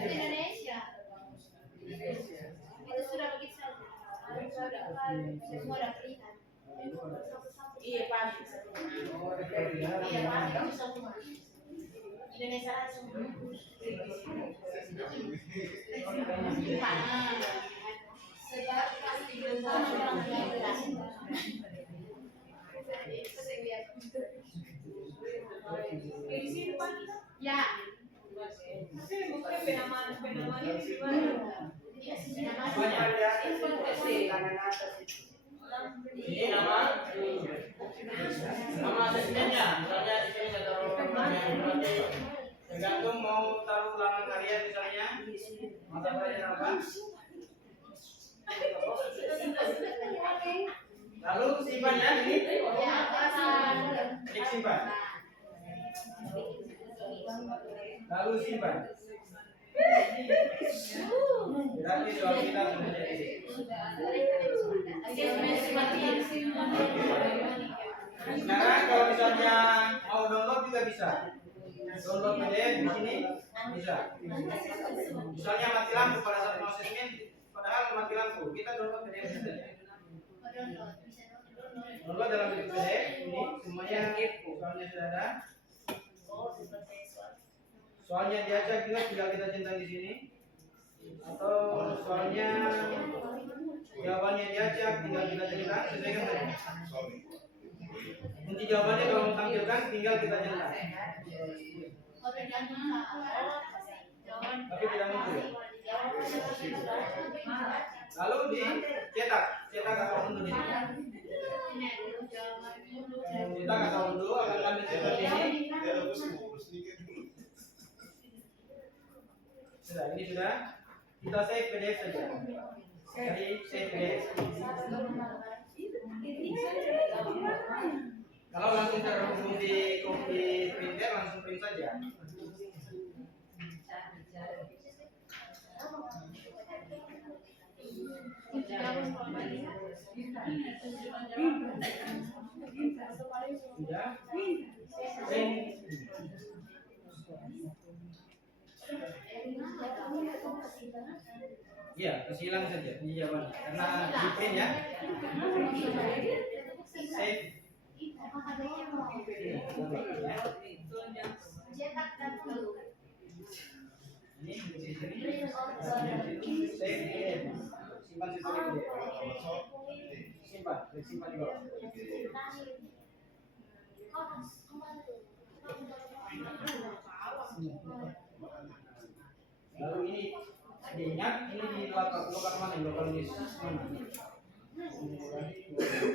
Indonesia. sudah begitu saja. Semua udah pilihan. Iya pagi. Iya pagi semua. Indonesia semua. Sebab pasti belum ya. Ini nama asesmennya. Misalnya di sini saya taruh namanya, berarti tergantung mau taruh ulangan harian misalnya mata pelajaran apa. Lalu simpan ya ini. Klik simpan. Lalu simpan. Berarti soal kita sudah jadi. Sekarang kalau misalnya mau download juga bisa. Download PDF di sini bisa. Misalnya mati lampu pada saat mau asesmen, padahal mati lampu, kita download PDF saja. Download dalam bentuk PDF ini semuanya soalnya sudah ada. Soalnya diacak juga tinggal kita centang di sini. Atau soalnya jawabannya diacak tinggal kita centang sesuaikan saja. Kunci jawabannya kalau mau tampilkan tinggal kita centang. Tapi tidak muncul. Lalu dicetak, cetak atau unduh di sini. Cetak atau unduh akan kami seperti ini. Sudah, ini sudah. Kita save PDF saja. Jadi save PDF. Kalau langsung terhubung di printer langsung print saja. Sudah. Iya, kesilang saja ini jawabannya karena di print ya. Save. Cetak dan dulu. Ini di sini. Save PDF. Simpan situ PDF. Simpan di bawah. Lalu ini diingat ini di lokal mana? Lokal list mana?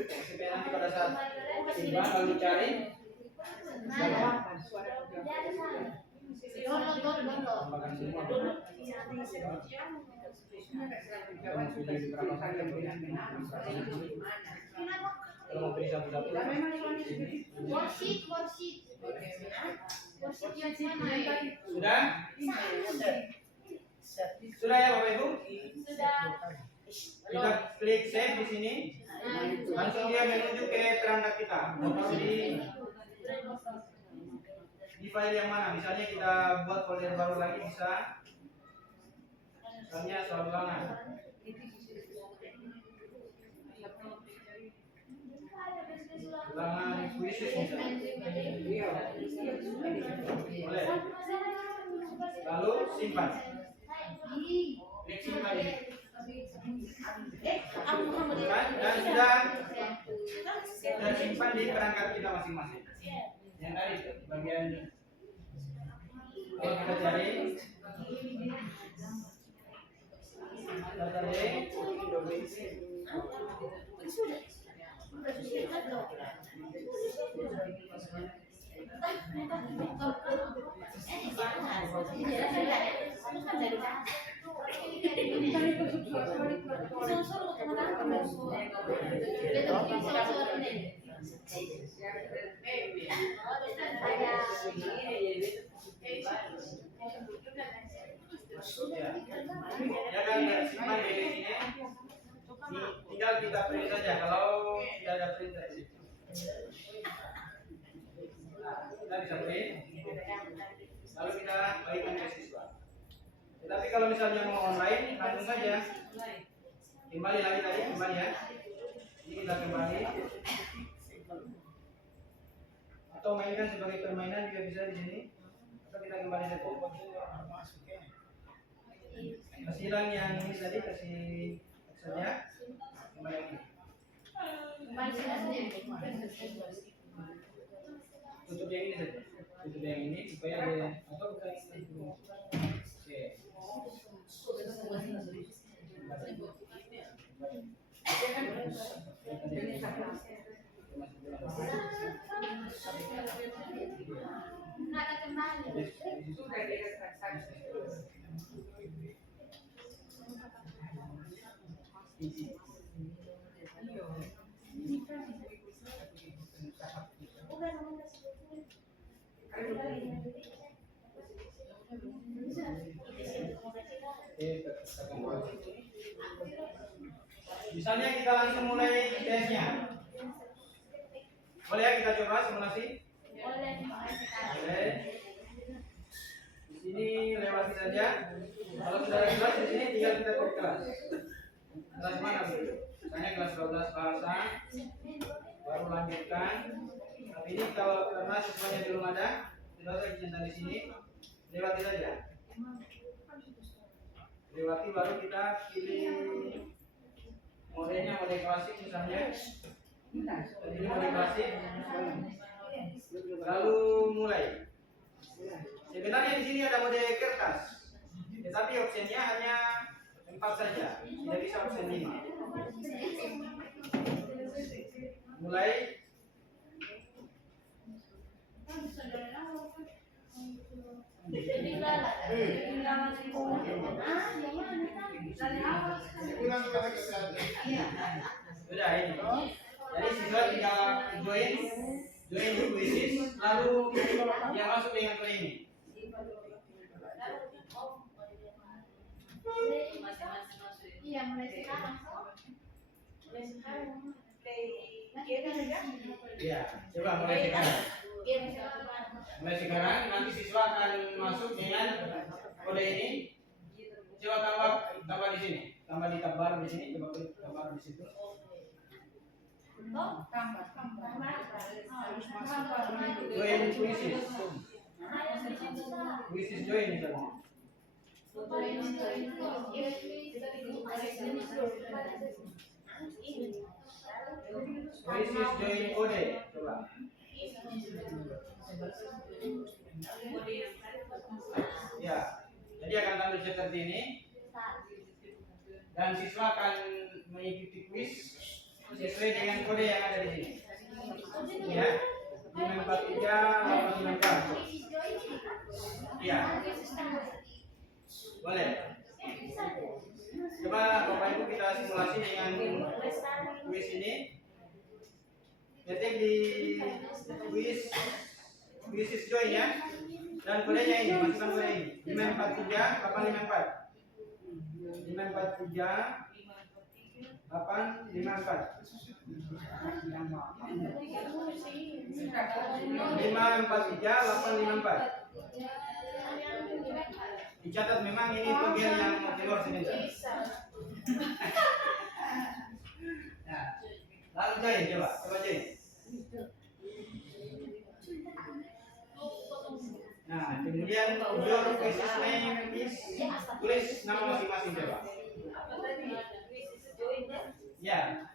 Supaya nanti pada saat simpan lalu cari. Tambahkan semua. Kalau mau pilih satu-satu. Worksheet yang mana? Sudah? Sudah ya Bapak Ibu? Sudah. Kita klik save di sini. Langsung dia menuju ke perangkat kita. Taruh di file yang mana? Misalnya kita buat folder baru lagi bisa. Misalnya soal ulangan. Ulangan kuisis misalnya. Boleh. Lalu simpan. Klik simpan ini. Dan sudah simpan di perangkat kita masing-masing. Yang tadi bagian kalau kita cari ya kan simpan di sini. Tinggal kita print saja kalau tidak ada printer di situ. Kita bisa print. Lalu kita bagikan ke siswa. Tapi kalau misalnya mau online langsung saja Kembali lagi tadi, kembali ya. Ini kita kembali. Atau mainkan sebagai permainan juga bisa di sini. Atau kita kembali saja. Kasih hilang yang ini tadi, kasih saja. Kembali lagi. Tutup yang ini saja. Tutup yang ini supaya ada atau buka ini dulu. Oke. Nggak ada kembali. Misalnya kita langsung mulai tesnya. Boleh ya kita coba simulasi? Boleh mulai sekarang. Boleh. Di sini lewati saja. Kalau sudah ada kelas di sini tinggal kita ke kelas. Kelas mana Bu? Misalnya kelas 12 bahasa. Baru lanjutkan. Tapi ini kalau karena siswanya belum ada, tidak usah dicentak di sini. Lewati saja. Lewati baru kita pilih modenya, mode klasik misalnya. Ini mode klasik. Lalu mulai. Sebenarnya di sini ada mode kertas, tetapi opsinya hanya 4 saja, tidak bisa opsi 5. Mulai. Sudah ini. Jadi siswa tinggal join di kuisis, lalu yang masuk dengan kode ini. Iya, mulai sekarang. Mulai sekarang. Ya, coba mulai sekarang. Mulai sekarang nanti siswa akan masuk dengan kode ini. Coba tambah di sini, tambah di tabbar di sini, coba klik tabbar di situ. Join kuisis. Kuisis join misalnya. Kuisis join kode, coba. Ya, jadi akan tampil seperti ini. Dan siswa akan mengikuti kuis sesuai dengan kode yang ada di sini. Ya, 543 854. Ya, boleh. Coba Bapak Ibu kita simulasi dengan kuis ini. Ketik di kuisis join ya. Dan kodenya ini, masukkan kode ini 543 854. 543 854. 543 854. Dicatat memang ini pegel yang keluar sebentar. Nah, lalu join coba join. Nah, kemudian your kuisis name is, tulis nama masing-masing coba. Ya,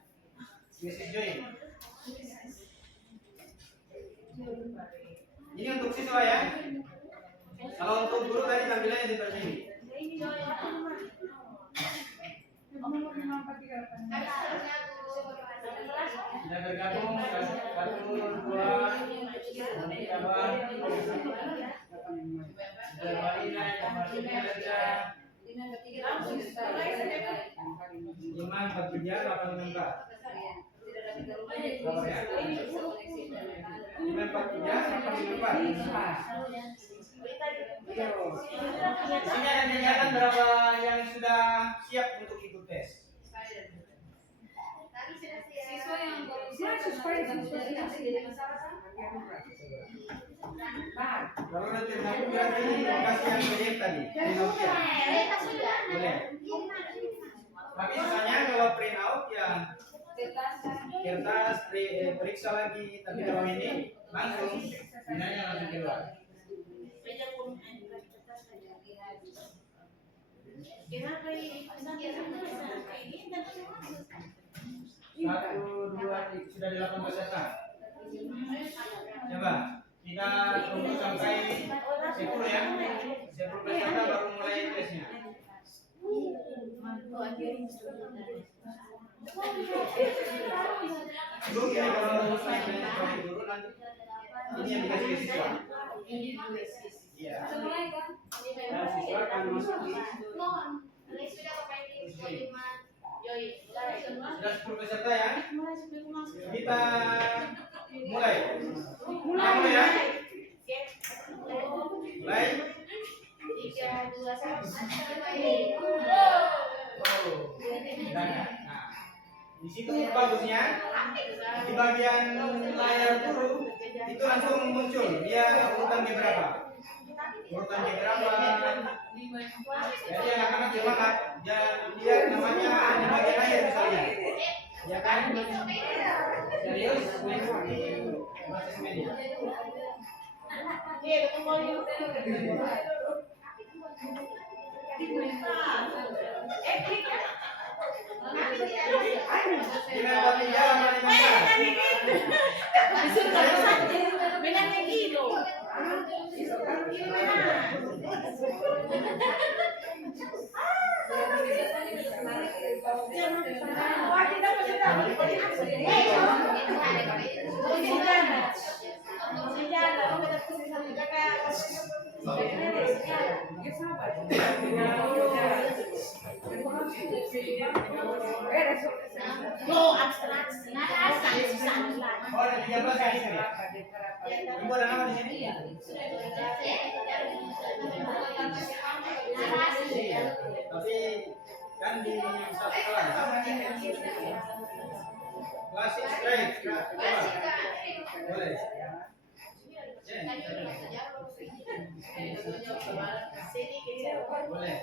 kuisis join. Ini untuk siswa ya. Kalau untuk guru tadi tampilannya seperti ini. Sudah bergabung kartu 2 ini kabar. Sudah balik naik saja. 543 854. Berapa ya? 543 854. Sini ada kelihatan berapa yang sudah siap untuk ikut tes. Siswa yang Kalau nanti tergabung berarti kasih yang PDF tadi. Boleh. Tapi sisanya kalau print out ya kertas periksa lagi. Tapi kalau ini langsung nilainya langsung keluar. Kenapa ini? Satu, dua, tiga, sudah 8 peserta. Coba kita tunggu sampai 10 ya. 10 peserta baru mulai tesnya. Dulu ini kalau lulus naik dulu nanti ini yang dikasih ke siswa. Iya. Nah, siswa akan masuk di sudah 10 peserta ya. Kita mulai. Mulai ya. Mulai. 3, 2, 1. Nah, di situ bagusnya di bagian layar guru itu langsung muncul dia urutan berapa. Urutan berapa. Jadi anak-anak semangat. Dia namanya di bagian akhir misalnya. Ya kan? Serius? Proses media. Oh, ada 13 yang di sini. Ibu ada nama di sini? Tapi kan di satu kelas. Kelas straight. Boleh. Boleh.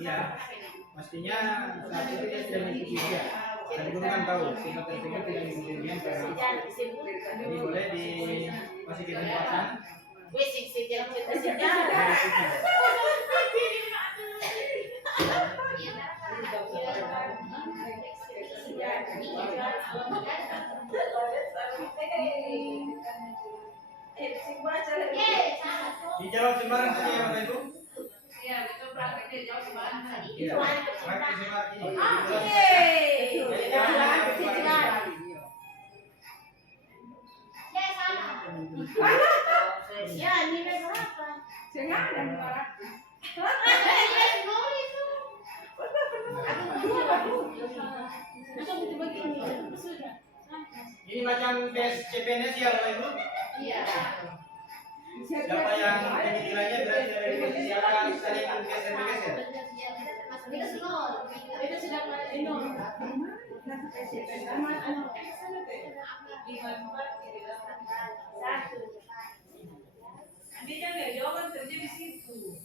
Iya, pastinya saat itu dia tidak mengikuti dia. Dan guru kan tahu sifat tersebut tidak mengikuti dia karena ini boleh masih kita pasang. Dijawab sembarang saja ya Bapak Ibu. Iya, itu praktik dia jauh sembarang. Iya, praktik sembarang ini. Ya, nilai berapa? Ini macam tes CPNS ya Bapak Ibu. Iya. Siapa yang tinggi nilainya berarti dari posisi akan saling geser-geser. Itu sudah Dia nggak jawaban kerja di situ.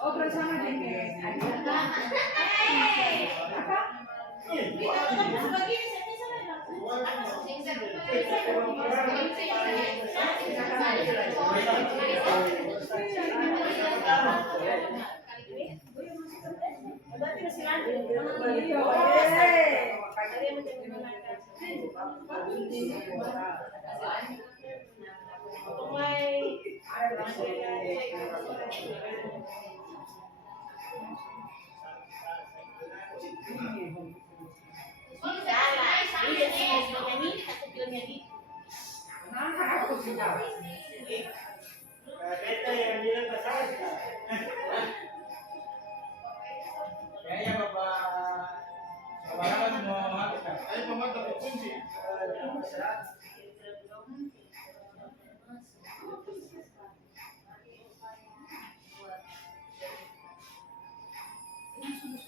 Oh, bersama dengan Beta yang bilang pasal.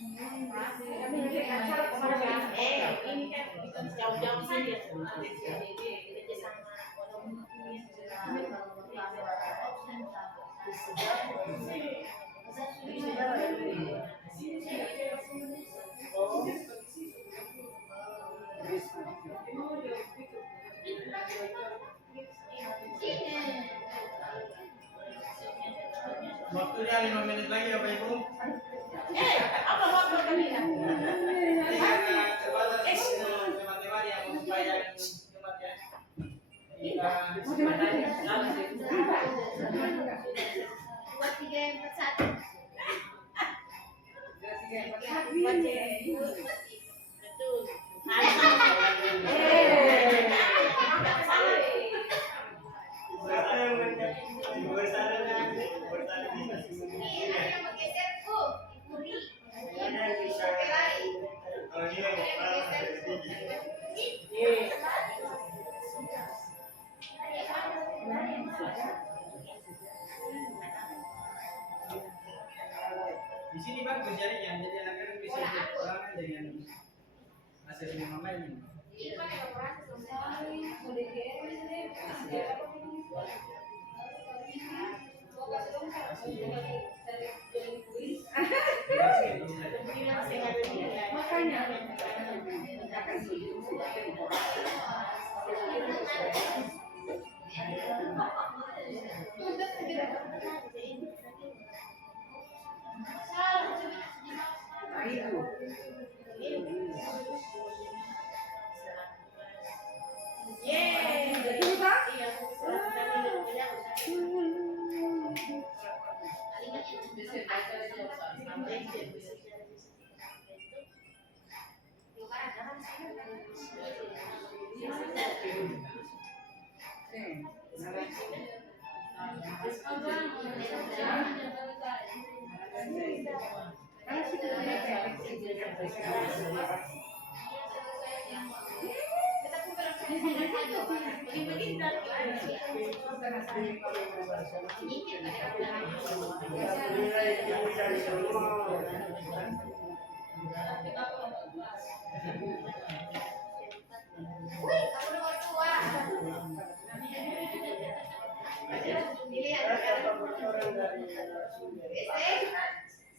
Ini kan kita jauh-jauh sini ya. Waktunya 5 menit lagi Bapak Ibu. Apa waktu kami? Ini karena terbatas teman-teman yang membayar Jumat ya. Kita Buat 3 yang 1. Betul. Ini ada yang bergeser tuh, Puri. di sini bagus jaringnya, jadi anak-anak bisa berpengalaman dengan hasil yang lain.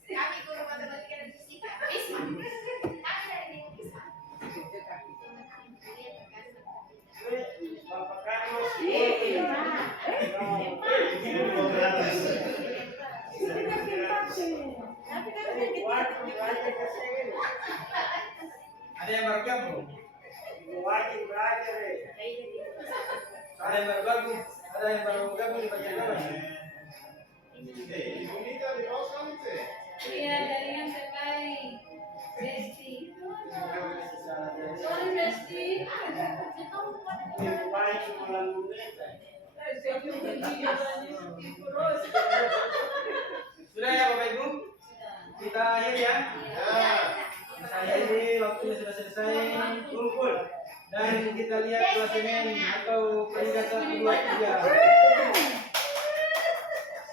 Kami guru matematika dan fisika. Bisma. Kami dari Bisma. Ada yang baru gabung? Ada yang baru gabung? Ada yang baru gabung di bagian bawah? Iya, jaringan terbaik. Besti. Sorry, Besti. Sudah ya Bapak Ibu? Kita akhiri ya? Kita akhiri, waktunya sudah selesai. Kumpul. Dan kita lihat klasemen atau peringkat 1, 2, 3.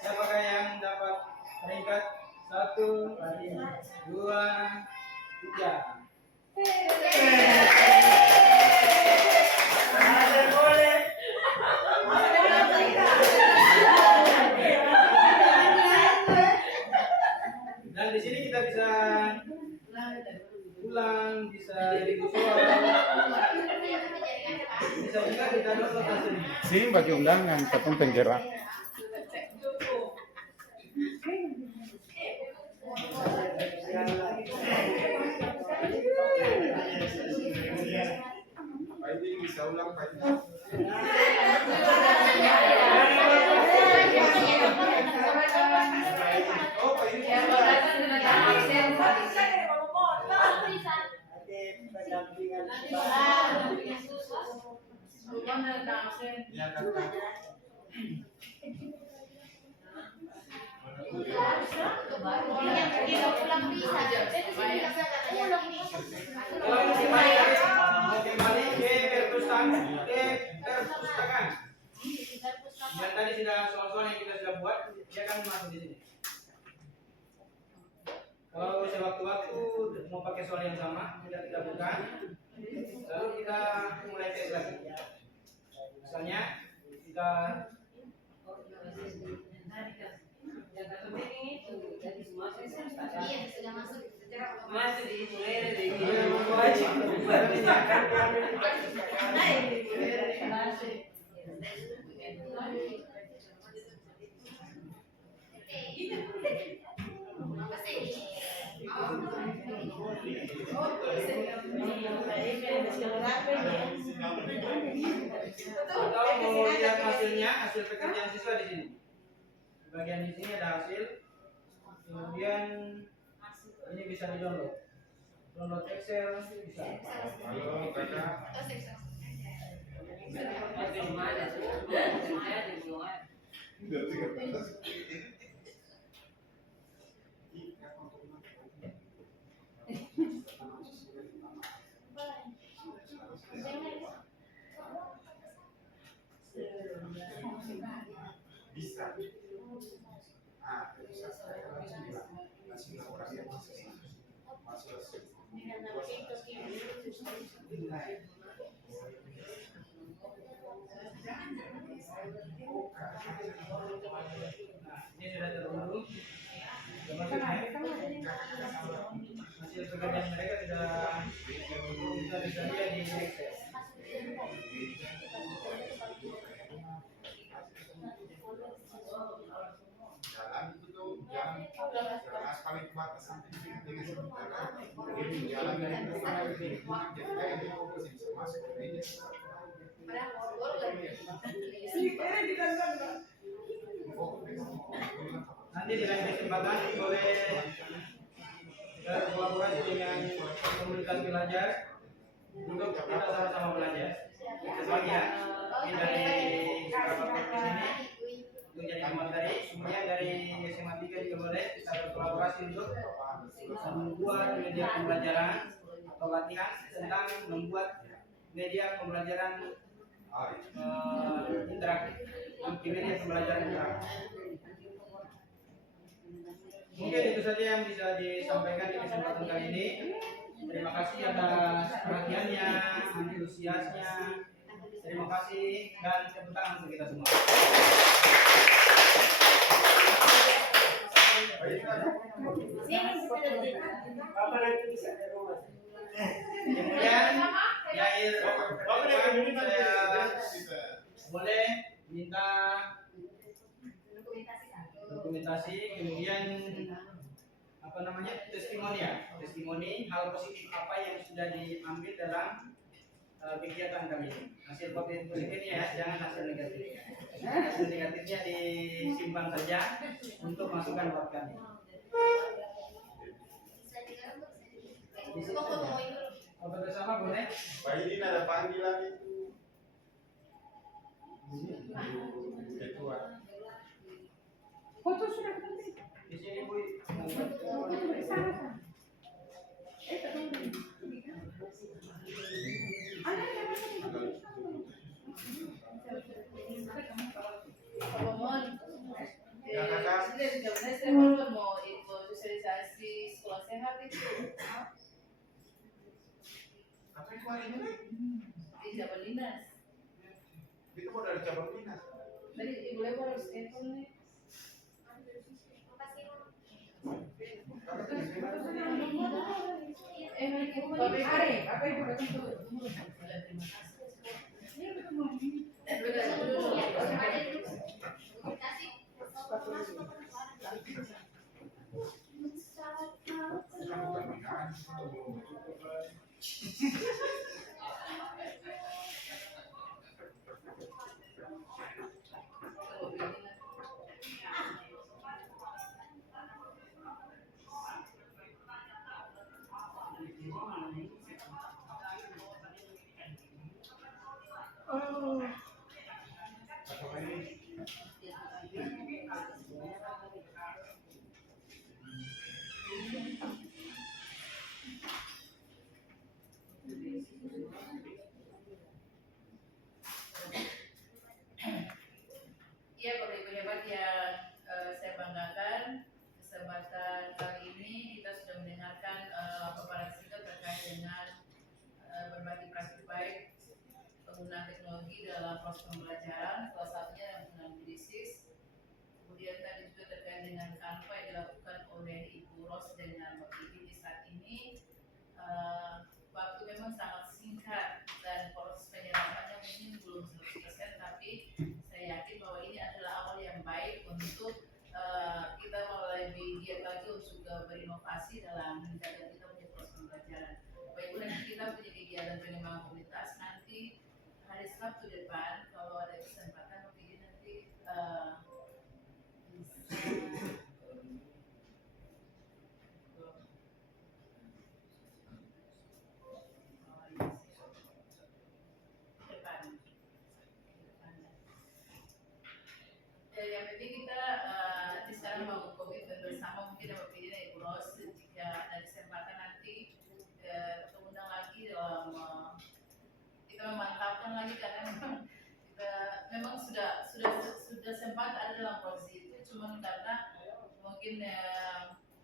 Siapakah yang dapat peringkat 1, 2, 3? Dan di sini kita bisa pulang, bisa jadi visual, bisa juga kita download hasilnya. Sing bagi undangan patung tenggerak. Bisa ulang Pak. Kalau mau kembali ke perpustakaan. Dan tadi sudah soal-soal yang kita sudah buat, dia akan masuk di sini. Kalau sewaktu-waktu mau pakai soal yang sama, kita buka, lalu kita mulai tes lagi. Misalnya kita Iya, sudah masuk secara Masih di mulai dari apa sih? atau mau lihat hasilnya, hasil pekerjaan siswa di sini. Bagian di sini ada hasil. Kemudian ini bisa di download. Download Excel bisa. Halo, kakak. Masih di mana? Saya di luar. Bisa. Ah, bisa. Masih orang yang masuk. Nah, ini sudah terunduh. Hasil pekerjaan mereka sudah tersedia di Excel. Jalan itu tuh jalan aspal itu batas sampai dengan sementara. Jadi jalan dari rumah ke rumah jadi kayak dia fokus bisa masuk ke meja. Nanti di lain kesempatan boleh berkolaborasi dengan komunitas belajar untuk kita sama-sama belajar. Sesuai ya, ini dari beberapa di sini untuk jadi materi, kemudian dari SMA 3 juga boleh kita berkolaborasi untuk membuat media pembelajaran atau latihan tentang membuat media pembelajaran interaktif, multimedia pembelajaran interaktif. Mungkin itu saja yang bisa disampaikan di kesempatan kali ini. Terima kasih atas perhatiannya, antusiasnya. Terima kasih dan tepuk tangan untuk kita semua. Kemudian Yair, saya boleh minta dokumentasi, kemudian apa namanya testimoni hal positif apa yang sudah diambil dalam kegiatan kami ini. Hasil positifnya ya, jangan hasil negatifnya. Hasil negatifnya disimpan saja untuk masukan buat kami. Di sini saja. Foto bersama boleh? Pak ini ada panggilan itu. Ketua. Foto sudah penting. Di sini Bu. Mohon. Ya, kakak. Saya mau sosialisasi sekolah sehat itu Apa itu hari ini? di Jawa Dinas. Itu mau dari cabang dinas. Tadi Ibu Lebo harus telepon nih. Apa Ibu datang tuh? Terima kasih. proses pembelajaran, salah satunya dengan krisis. Kemudian tadi juga terkait dengan kanva yang dilakukan oleh Ibu Ros dengan Mbak Bibi di saat ini. Waktu memang sangat singkat dan proses penyerapannya mungkin belum 100%, tapi saya yakin bahwa ini adalah awal yang baik untuk kita mulai lebih giat lagi untuk berinovasi dalam menjaga kita punya proses pembelajaran. Bapak Ibu, nanti kita punya kegiatan pengembangan komunitas nanti hari Sabtu depan, kalau ada kesempatan mungkin nanti bisa yang penting kita nanti sekarang mau komitmen bersama mungkin dapat pilih dari Bu Ros jika ada kesempatan nanti kita undang lagi dalam kita memantapkan lagi karena memang kita memang sudah sempat ada dalam posisi itu, cuma karena mungkin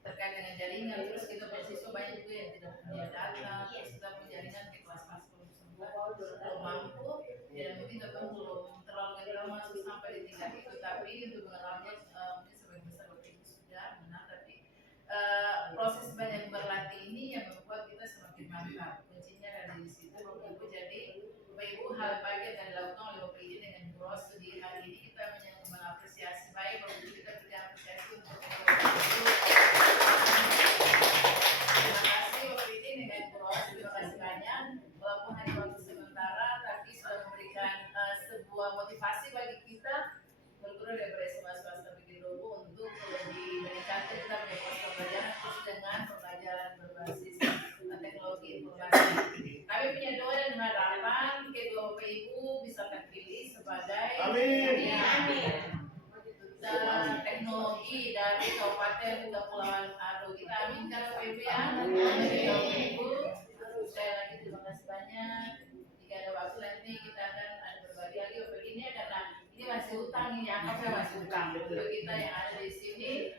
terkait dengan jaringan, terus kita bersiswa banyak juga yang tidak punya data, terus kita punya jaringan di kelas-kelas belum mampu, ya mungkin kita belum terlalu masuk sampai di tingkat itu, tapi untuk mengenalnya mungkin sebagian besar Bapak Ibu sudah mengenal, tapi proses banyak berlatih ini yang membuat kita semakin mantap. Kuncinya ada di situ Bapak Ibu. Jadi Bapak Ibu, hal baik yang dilakukan oleh Bapak Ibu dengan Bu Ros di hari ini kita mengapresiasi baik. Bapak Ibu, kita berikan apresiasi untuk Bapak Ibu. Terima kasih Bapak Ibu dengan Bu Ros, terima kasih banyak. Walaupun hanya waktu sementara, tapi sudah memberikan sebuah motivasi bagi kita berguru dari SMA swasta Bukit Robo untuk lebih meningkatkan kita punya proses pembelajaran khusus dengan pembelajaran berbasis teknologi informasi. Kami punya doa dan harapan kedua Bapak Ibu bisa terpilih sebagai teknologi dari Kabupaten Kepulauan Ado. Kita aminkan Bapak Ibu ya. Bapak Ibu, sekali lagi terima kasih banyak. Jika ada waktu nanti kita akan ada berbagi lagi Bapak ini ya, karena ini masih hutang, ini anggapnya masih hutang untuk kita yang ada di sini.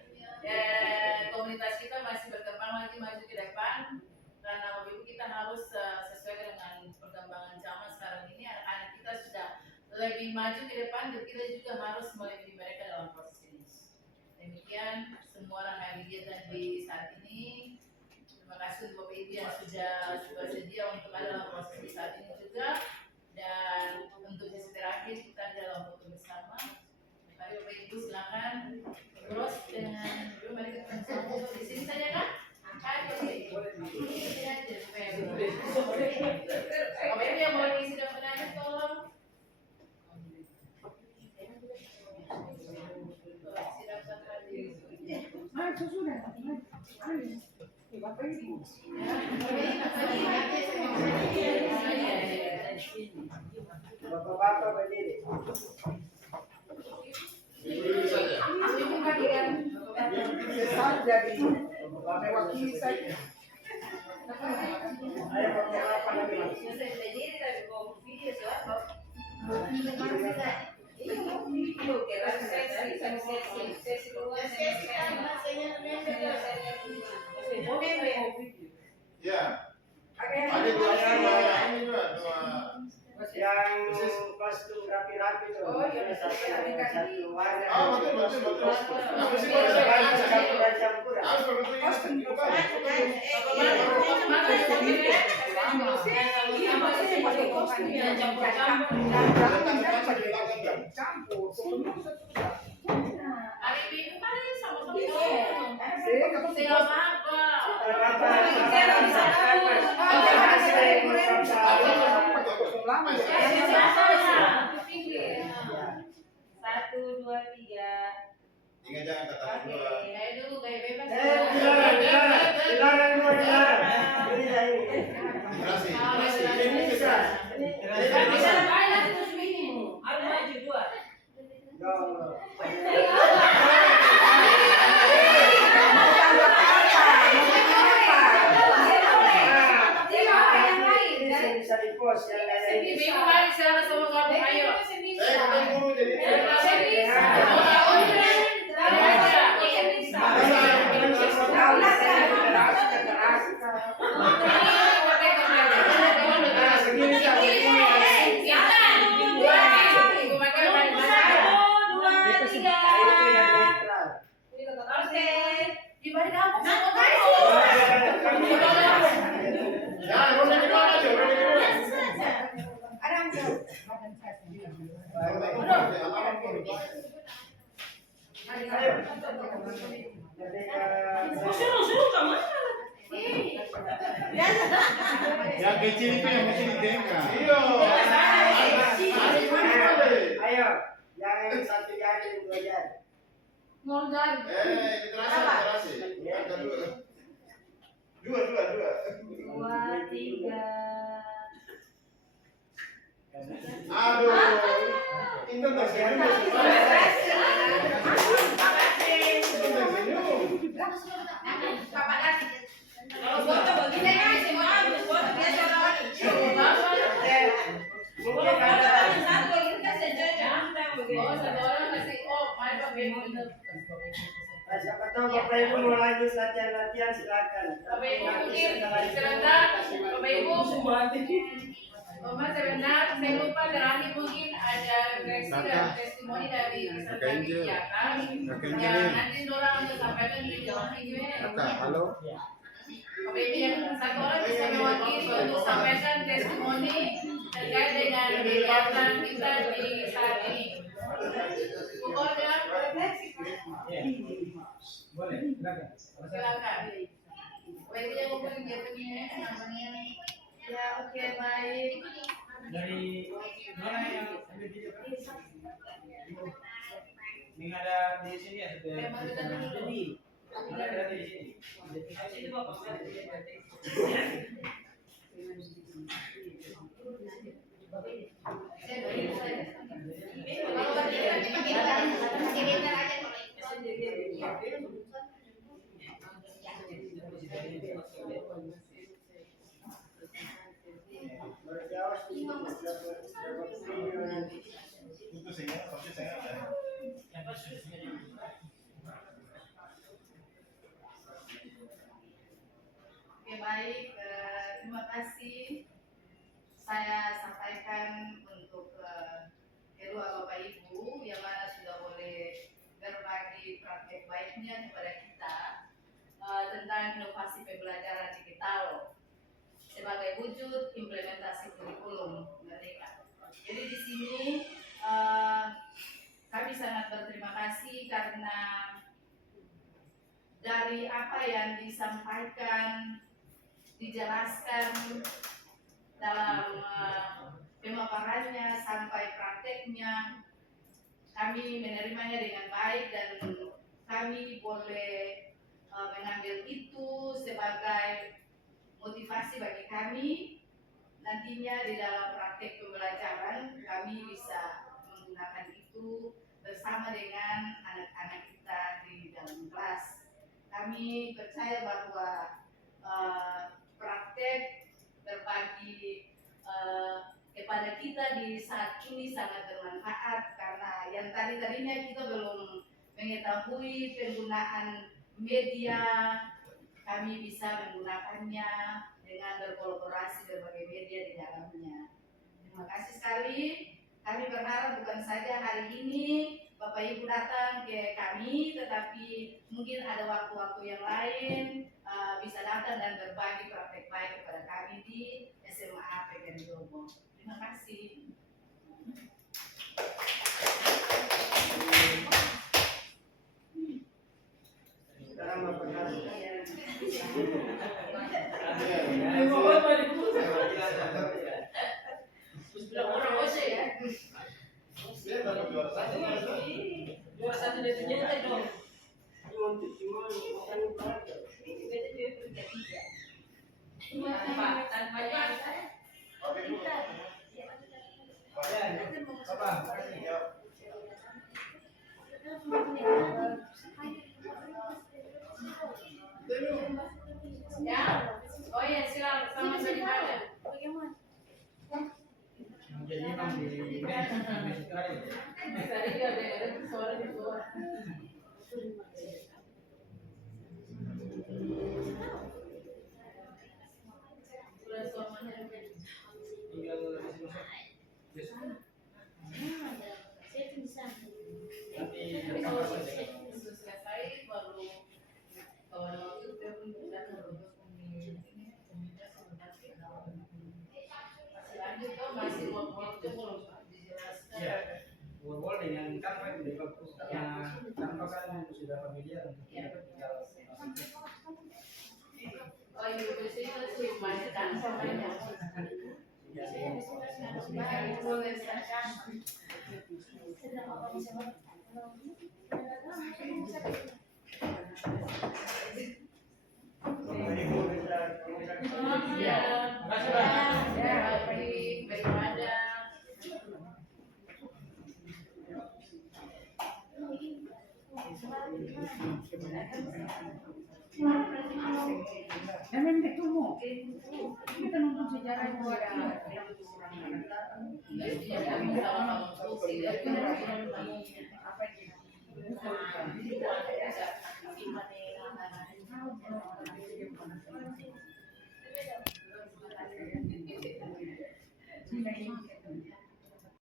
Komunitas kita masih berkembang lagi maju ke depan, karena Bapak Ibu kita harus sesuai dengan perkembangan zaman sekarang ini. Anak kita sudah lebih maju ke depan, dan kita juga harus melebihi mereka dalam proses ini. Demikian semua rangkaian kegiatan di saat ini. Terima kasih untuk Bapak Ibu yang sudah bersedia untuk ada dalam proses di saat ini juga. Dan untuk sesi terakhir kita ada dalam foto bersama. Mari Bapak Ibu silakan terus dengan mari kita bersama di sini saja kan? Bapak Ibu yang mau isi dan bertanya tolong. Bapak-bapak berdiri. Saya jadi mewakili saja. Ayo bapak-bapak lagi. Ya. Ada dua ini dua. Yang kostum rapi-rapi itu. Satu warna. Oh, betul. Harus Hari Minggu kali sama-sama. Satu, dua, tiga. Ingat jangan kata dua. Gaya dulu, gaya bebas. Dilarang. Aku maju dua. Bisa di-post ya. Minggu kali saya sama kamu, ayo. Segini di alamat baru. Suruh kamu. Yang kecil itu yang mesti ditengah. Iya. Ayo, yang satu jari, dua jari. Literasi. Ada dua. Dua. 2, 3. Aduh. Intan tersenyum. Kalau foto begini kan semua harus foto biasa orang. Mungkin ada. Satu ini kan saja. Oh, satu orang kasih main pakai bener. Siapa tahu Bapak Ibu mau lanjut latihan silakan. Bapak Ibu mungkin sebentar, Bapak Ibu sebentar, saya lupa terakhir mungkin ada refleksi dan testimoni dari peserta kegiatan yang nanti orang untuk sampaikan di dalam video ini. Halo. Bapak Ibu yang satu orang bisa mewakili untuk sampaikan testimoni terkait dengan kegiatan kita di saat ini. Pokoknya Boleh, silakan. silakan. Bapak Ibu yang mau kegiatannya namanya. Ya, oke, baik. Dari mana yang ambil video kan? Ini ada di sini ya sudah. Ada di sini. Itu Bapak Oke, baik. Terima kasih. Saya sampaikan untuk kedua Bapak Ibu yang mana sudah boleh berbagi praktek baiknya kepada kita tentang inovasi pembelajaran digital sebagai wujud implementasi kurikulum Merdeka. Jadi di sini kami sangat berterima kasih karena dari apa yang disampaikan, dijelaskan dalam pemaparannya sampai prakteknya, kami menerimanya dengan baik dan kami boleh mengambil itu sebagai motivasi bagi kami nantinya di dalam praktek pembelajaran kami bisa menggunakan itu bersama dengan anak-anak kita di dalam kelas. Kami percaya bahwa praktek berbagi kepada kita di saat ini sangat bermanfaat karena yang tadinya kita belum mengetahui penggunaan media, kami bisa menggunakannya dengan berkolaborasi berbagai media di dalamnya. Terima kasih sekali. Kami berharap bukan saja hari ini Bapak Ibu datang ke kami, tetapi mungkin ada waktu-waktu yang lain bisa datang dan berbagi praktek baik kepada kami di SMA PGRI Jombang. Terima kasih. Sekarang Bapak kasih. Juara satu dia ternyata dong. Tanpa yang Ya, oh ya silakan sama dari mana? Jadi memang di Tadi dia ada suara di luar. Sudah suamanya. tinggal di sini. Nanti Kalau sudah selesai baru kawan waktu dia pun sudah terus masih lanjut tuh masih waktu belum dijelaskan. Iya. Iya. Makasih, Pak. Ya, baik, daripada Emang itu mau kita nonton sejarah itu ada ya, kami sama-sama diskusi, dari apa